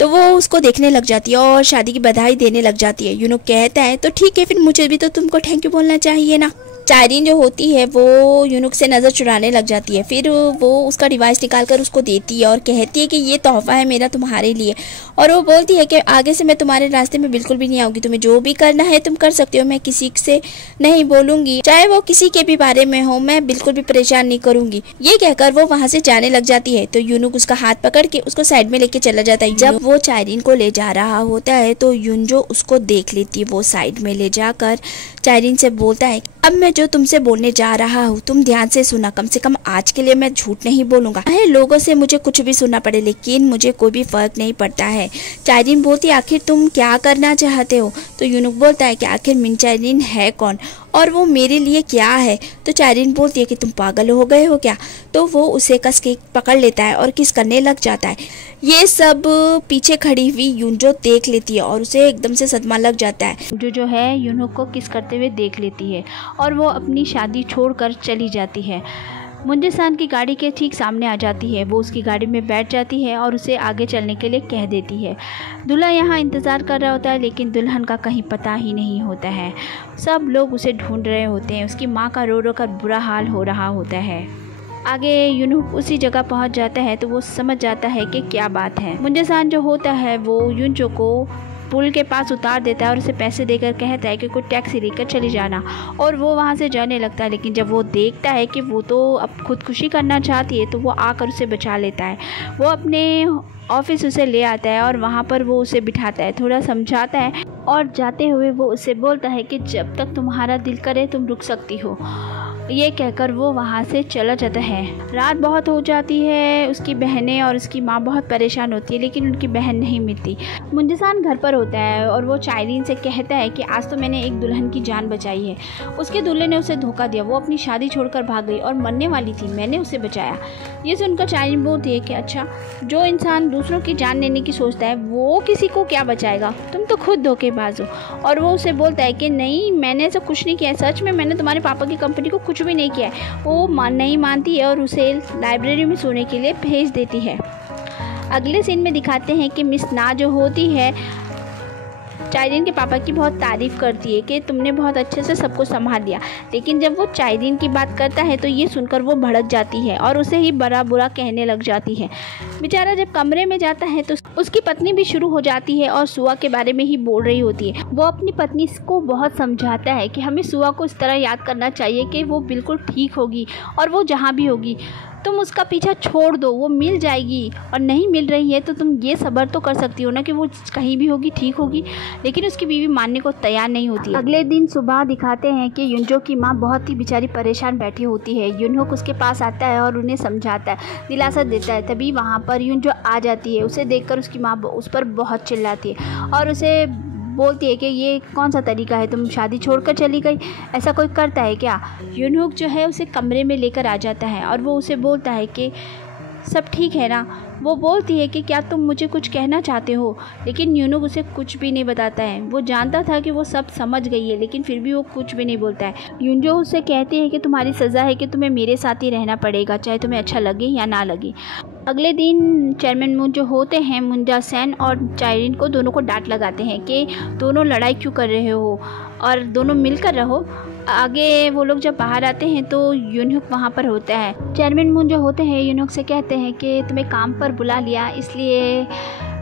तो वो उसको देखने लग जाती है और शादी की बधाई देने लग जाती है। यूनुक कहता है तो ठीक है, फिर मुझे भी तो तुमको थैंक यू बोलना चाहिए ना। चाइरीन जो होती है वो यूनुक से नज़र चुराने लग जाती है। फिर वो उसका डिवाइस निकाल कर उसको देती है और कहती है कि ये तोहफा है मेरा तुम्हारे लिए। और वो बोलती है कि आगे से मैं तुम्हारे रास्ते में बिल्कुल भी नहीं आऊँगी, तुम्हें जो भी करना है तुम कर सकते हो, मैं किसी से नहीं बोलूँगी, चाहे वो किसी के भी बारे में हो, मैं बिल्कुल भी परेशान नहीं करूँगी। ये कहकर वो वहाँ से जाने लग जाती है। तो यूनुक उसका हाथ पकड़ के उसको साइड में लेके चला जाता है। जब वो चाइरीन को ले जा रहा होता है तो युनजो उसको देख लेती है। वो साइड में ले जाकर चाइरीन से बोलता है, अब मैं जो तुमसे बोलने जा रहा हूँ तुम ध्यान से सुना, कम से कम आज के लिए मैं झूठ नहीं बोलूंगा। लोगों से मुझे कुछ भी सुनना पड़े लेकिन मुझे कोई भी फर्क नहीं पड़ता है। चाइरीन बोलती है, आखिर तुम क्या करना चाहते हो? तो यूनुक बोलता है कि आखिर मिन चाइरीन है कौन और वो मेरे लिए क्या है? तो चाइरीन बोलती है कि तुम पागल हो गए हो क्या? तो वो उसे कस के पकड़ लेता है और किस करने लग जाता है। ये सब पीछे खड़ी हुई युनजो देख लेती है और उसे एकदम से सदमा लग जाता है। जो है यूनुक को किस करते हुए देख लेती है और वो अपनी शादी छोड़कर चली जाती है। मुंजे-सान की गाड़ी के ठीक सामने आ जाती है। वो उसकी गाड़ी में बैठ जाती है और उसे आगे चलने के लिए कह देती है। दूल्हा यहाँ इंतज़ार कर रहा होता है लेकिन दुल्हन का कहीं पता ही नहीं होता है। सब लोग उसे ढूंढ रहे होते हैं। उसकी माँ का रो रो कर बुरा हाल हो रहा होता है। आगे यूनुक उसी जगह पहुँच जाता है तो वो समझ जाता है कि क्या बात है। मुंजे-सान जो होता है वो युनजो को पुल के पास उतार देता है और उसे पैसे देकर कहता है कि कोई टैक्सी लेकर चली जाना, और वो वहाँ से जाने लगता है। लेकिन जब वो देखता है कि वो तो अब खुदकुशी करना चाहती है तो वो आकर उसे बचा लेता है। वो अपने ऑफिस उसे ले आता है और वहाँ पर वो उसे बिठाता है, थोड़ा समझाता है और जाते हुए वो उसे बोलता है कि जब तक तुम्हारा दिल करे तुम रुक सकती हो। ये कहकर वो वहाँ से चला जाता है। रात बहुत हो जाती है। उसकी बहनें और उसकी माँ बहुत परेशान होती है लेकिन उनकी बहन नहीं मिलती। मुंजे-सान घर पर होता है और वो चाइरीन से कहता है कि आज तो मैंने एक दुल्हन की जान बचाई है। उसके दूल्हे ने उसे धोखा दिया, वो अपनी शादी छोड़कर भाग गई और मरने वाली थी, मैंने उसे बचाया। ये सुनकर चाइरीन बोलती है कि अच्छा, जो इंसान दूसरों की जान लेने की सोचता है वो किसी को क्या बचाएगा, तुम तो खुद धोखेबाज हो। और वो उसे बोलता है कि नहीं, मैंने ऐसा कुछ नहीं किया है, सच में मैंने तुम्हारे पापा की कंपनी को कुछ भी नहीं किया है। वो नहीं मानती है और उसे लाइब्रेरी में सोने के लिए भेज देती है। अगले सीन में दिखाते हैं कि मिस ना जो होती है चाइरीन के पापा की बहुत तारीफ़ करती है कि तुमने बहुत अच्छे से सबको संभाल लिया। लेकिन जब वो चाइरीन की बात करता है तो ये सुनकर वो भड़क जाती है और उसे ही बुरा बुरा कहने लग जाती है। बेचारा जब कमरे में जाता है तो उसकी पत्नी भी शुरू हो जाती है और सुआ के बारे में ही बोल रही होती है। वो अपनी पत्नी को बहुत समझाता है कि हमें सुआ को इस तरह याद करना चाहिए कि वो बिल्कुल ठीक होगी और वो जहाँ भी होगी तुम उसका पीछा छोड़ दो, वो मिल जाएगी, और नहीं मिल रही है तो तुम ये सब्र तो कर सकती हो ना कि वो कहीं भी होगी, ठीक होगी। लेकिन उसकी बीवी मानने को तैयार नहीं होती है। अगले दिन सुबह दिखाते हैं कि युनजो की माँ बहुत ही बेचारी परेशान बैठी होती है। युनहोक उसके पास आता है और उन्हें समझाता है, दिलासा देता है। तभी वहाँ पर युनजो आ जाती है। उसे देखकर उसकी माँ उस पर बहुत चिल्लाती है और उसे बोलती है कि ये कौन सा तरीका है, तुम शादी छोड़कर चली गई, ऐसा कोई करता है क्या। युनहोक जो है उसे कमरे में लेकर आ जाता है और वो उसे बोलता है कि सब ठीक है ना। वो बोलती है कि क्या तुम मुझे कुछ कहना चाहते हो, लेकिन युनहोक उसे कुछ भी नहीं बताता है। वो जानता था कि वो सब समझ गई है लेकिन फिर भी वो कुछ भी नहीं बोलता है। युनजो उससे कहती है कि तुम्हारी सज़ा है कि तुम्हें मेरे साथ ही रहना पड़ेगा, चाहे तुम्हें अच्छा लगे या ना लगे। अगले दिन चेयरमैन मून जो होते हैं मुंजा-सान और चाइरीन को दोनों को डांट लगाते हैं कि दोनों लड़ाई क्यों कर रहे हो और दोनों मिलकर रहो। आगे वो लोग जब बाहर आते हैं तो युनहोक वहाँ पर होता है। चेयरमैन मून जो होते हैं युनहोक से कहते हैं कि तुम्हें काम पर बुला लिया, इसलिए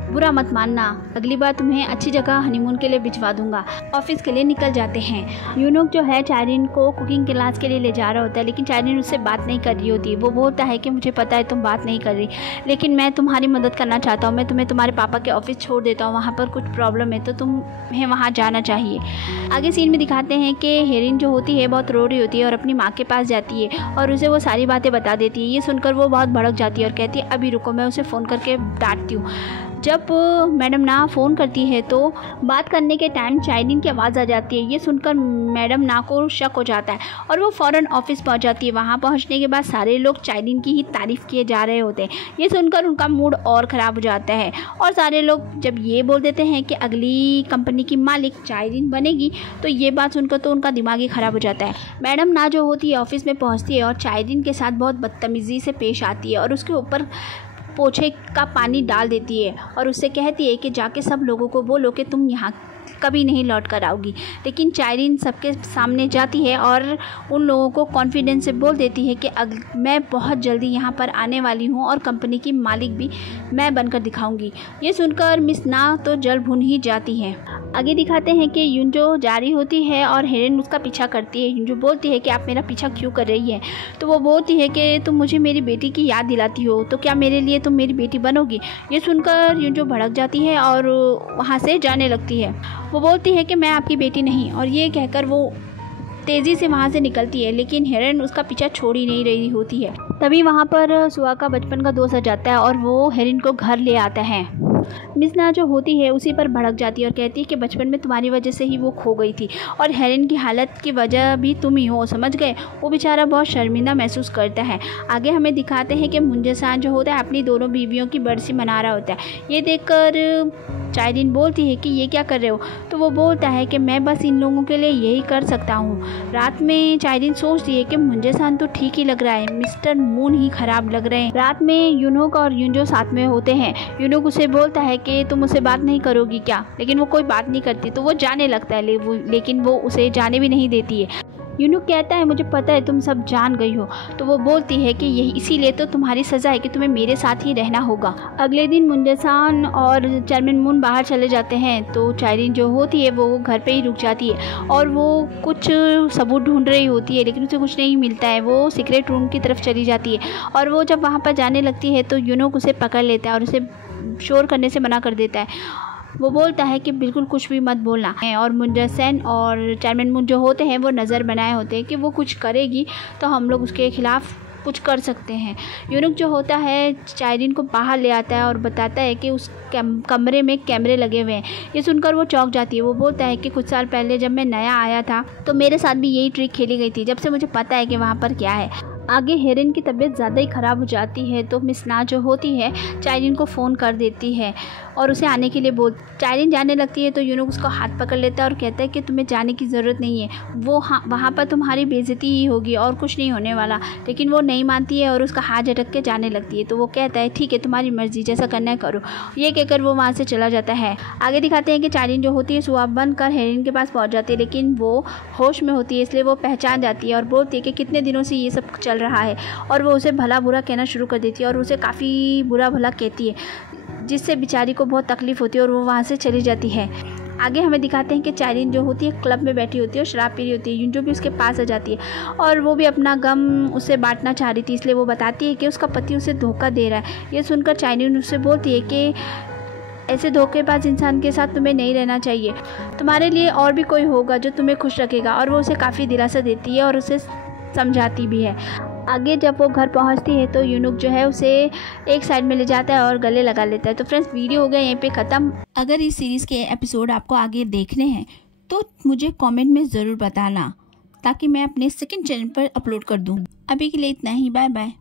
बुरा मत मानना, अगली बार तुम्हें अच्छी जगह हनीमून के लिए भिजवा दूंगा। ऑफिस के लिए निकल जाते हैं। युनहोक जो है चाइरीन को कुकिंग क्लास के लिए ले जा रहा होता है लेकिन चाइरीन उससे बात नहीं कर रही होती। वो बोलता है कि मुझे पता है तुम बात नहीं कर रही, लेकिन मैं तुम्हारी मदद करना चाहता हूँ। मैं तुम्हें तुम्हारे पापा के ऑफिस छोड़ देता हूँ, वहाँ पर कुछ प्रॉब्लम है तो तुम्हें वहाँ जाना चाहिए। आगे सीन में दिखाते हैं कि हेरिन जो होती है बहुत रो रही होती है और अपनी माँ के पास जाती है और उसे वो सारी बातें बता देती है। ये सुनकर वो बहुत भड़क जाती है और कहती है अभी रुको, मैं उसे फ़ोन करके डांटती हूँ। जब मैडम ना फ़ोन करती है तो बात करने के टाइम चाइरीन की आवाज़ आ जाती है। ये सुनकर मैडम ना को शक हो जाता है और वो फ़ौरन ऑफिस पहुंच जाती है। वहां पहुंचने के बाद सारे लोग चाइरीन की ही तारीफ़ किए जा रहे होते हैं। ये सुनकर उनका मूड और ख़राब हो जाता है और सारे लोग जब ये बोल देते हैं कि अगली कंपनी की मालिक चाइरीन बनेगी तो ये बात सुनकर तो उनका दिमाग ही ख़राब हो जाता है। मैडम ना जो होती है ऑफिस में पहुँचती है और चाइरीन के साथ बहुत बदतमीज़ी से पेश आती है और उसके ऊपर पोछे का पानी डाल देती है और उससे कहती है कि जाके सब लोगों को बोलो कि तुम यहाँ कभी नहीं लौट कर आओगी। लेकिन चाइरीन सबके सामने जाती है और उन लोगों को कॉन्फिडेंस से बोल देती है कि मैं बहुत जल्दी यहाँ पर आने वाली हूँ और कंपनी की मालिक भी मैं बनकर दिखाऊंगी। ये सुनकर मिस ना तो जल भुन ही जाती है। आगे दिखाते हैं कि युनजो जा रही होती है और हेरेन उसका पीछा करती है। युनजो बोलती है कि आप मेरा पीछा क्यों कर रही है? तो वो बोलती है कि तुम मुझे मेरी बेटी की याद दिलाती हो, तो क्या मेरे लिए तुम मेरी बेटी बनोगी? ये सुनकर युनजो भड़क जाती है और वहाँ से जाने लगती है। वो बोलती है कि मैं आपकी बेटी नहीं, और ये कहकर वो तेज़ी से वहाँ से निकलती है। लेकिन हेरेन उसका पीछा छोड़ ही नहीं रही होती है। तभी वहाँ पर सुआ का बचपन का दोस्त आ जाता है और वो हेरेन को घर ले आता है। मिस ना जो होती है उसी पर भड़क जाती है और कहती है कि बचपन में तुम्हारी वजह से ही वो खो गई थी और हेरेन की हालत की वजह भी तुम ही हो, समझ गए? वो बेचारा बहुत शर्मिंदा महसूस करता है। आगे हमें दिखाते हैं कि मुंजे-सान जो होता है अपनी दोनों बीवियों की बरसी मना रहा होता है। ये देखकर चाइरीन बोलती है कि ये क्या कर रहे हो? तो वो बोलता है कि मैं बस इन लोगों के लिए यही कर सकता हूँ। रात में चाइरीन सोचती है कि मुंजे-सान तो ठीक ही लग रहा है, मिस्टर मून ही खराब लग रहे हैं। रात में यूनोक और युनजो साथ में होते हैं। यूनोक उसे बोलता है कि तुम मुझसे बात नहीं करोगी क्या? लेकिन वो कोई बात नहीं करती, तो वो जाने लगता है, लेकिन वो उसे जाने भी नहीं देती है। यूनूक कहता है मुझे पता है तुम सब जान गई हो। तो वो बोलती है कि यही इसीलिए तो तुम्हारी सज़ा है कि तुम्हें मेरे साथ ही रहना होगा। अगले दिन मुंजे-सान और चेयरमैन मून बाहर चले जाते हैं तो चाइरीन जो होती है वो घर पे ही रुक जाती है और वो कुछ सबूत ढूंढ रही होती है, लेकिन उसे कुछ नहीं मिलता है। वो सीक्रेट रूम की तरफ चली जाती है और वो जब वहाँ पर जाने लगती है तो यूनूक उसे पकड़ लेता है और उसे शोर करने से मना कर देता है। वो बोलता है कि बिल्कुल कुछ भी मत बोलना है। और मुंजे-सान और चेयरमैन मून जो होते हैं वो नज़र बनाए होते हैं कि वो कुछ करेगी तो हम लोग उसके खिलाफ़ कुछ कर सकते हैं। यूनूक जो होता है चाइरीन को बाहर ले आता है और बताता है कि उस कमरे में कैमरे लगे हुए हैं। ये सुनकर वो चौंक जाती है। वो बोलता है कि कुछ साल पहले जब मैं नया आया था तो मेरे साथ भी यही ट्रिक खेली गई थी, जब से मुझे पता है कि वहाँ पर क्या है। आगे हेरेन की तबीयत ज़्यादा ही ख़राब हो जाती है तो मिस ना जो होती है चाइरीन को फ़ोन कर देती है और उसे आने के लिए चाइरीन जाने लगती है तो यूनूक उसको हाथ पकड़ लेता है और कहता है कि तुम्हें जाने की ज़रूरत नहीं है, वो वहाँ पर तुम्हारी बेइज्जती ही होगी और कुछ नहीं होने वाला। लेकिन वो नहीं मानती है और उसका हाथ झटक के जाने लगती है। तो वो कहता है ठीक है तुम्हारी मर्ज़ी, जैसा करना है करो। ये कहकर वो वहाँ से चला जाता है। आगे दिखाते हैं कि चाइरीन जो होती है सुआ बनकर हेरेन के पास पहुँच जाती है, लेकिन वो होश में होती है इसलिए वो पहचान जाती है और बोलती है कि कितने दिनों से ये सब चल रहा है। और वो उसे भला बुरा कहना शुरू कर देती है और उसे काफ़ी बुरा भला कहती है, जिससे बेचारी को बहुत तकलीफ़ होती है और वो वहाँ से चली जाती है। आगे हमें दिखाते हैं कि चाइरीन जो होती है क्लब में बैठी होती है और शराब पी रही होती है। युनजो भी उसके पास आ जाती है और वो भी अपना गम उससे बांटना चाह रही थी, इसलिए वो बताती है कि उसका पति उसे धोखा दे रहा है। ये सुनकर चाइरीन उससे बोलती है कि ऐसे धोखेबाज इंसान के साथ तुम्हें नहीं रहना चाहिए, तुम्हारे लिए और भी कोई होगा जो तुम्हें खुश रखेगा। और वो उसे काफ़ी दिलासा देती है और उसे समझाती भी है। आगे जब वो घर पहुंचती है तो यूनूक जो है उसे एक साइड में ले जाता है और गले लगा लेता है। तो फ्रेंड्स वीडियो हो गया यहीं पे ख़त्म। अगर इस सीरीज़ के एपिसोड आपको आगे देखने हैं तो मुझे कमेंट में ज़रूर बताना ताकि मैं अपने सेकंड चैनल पर अपलोड कर दूं। अभी के लिए इतना ही, बाय बाय।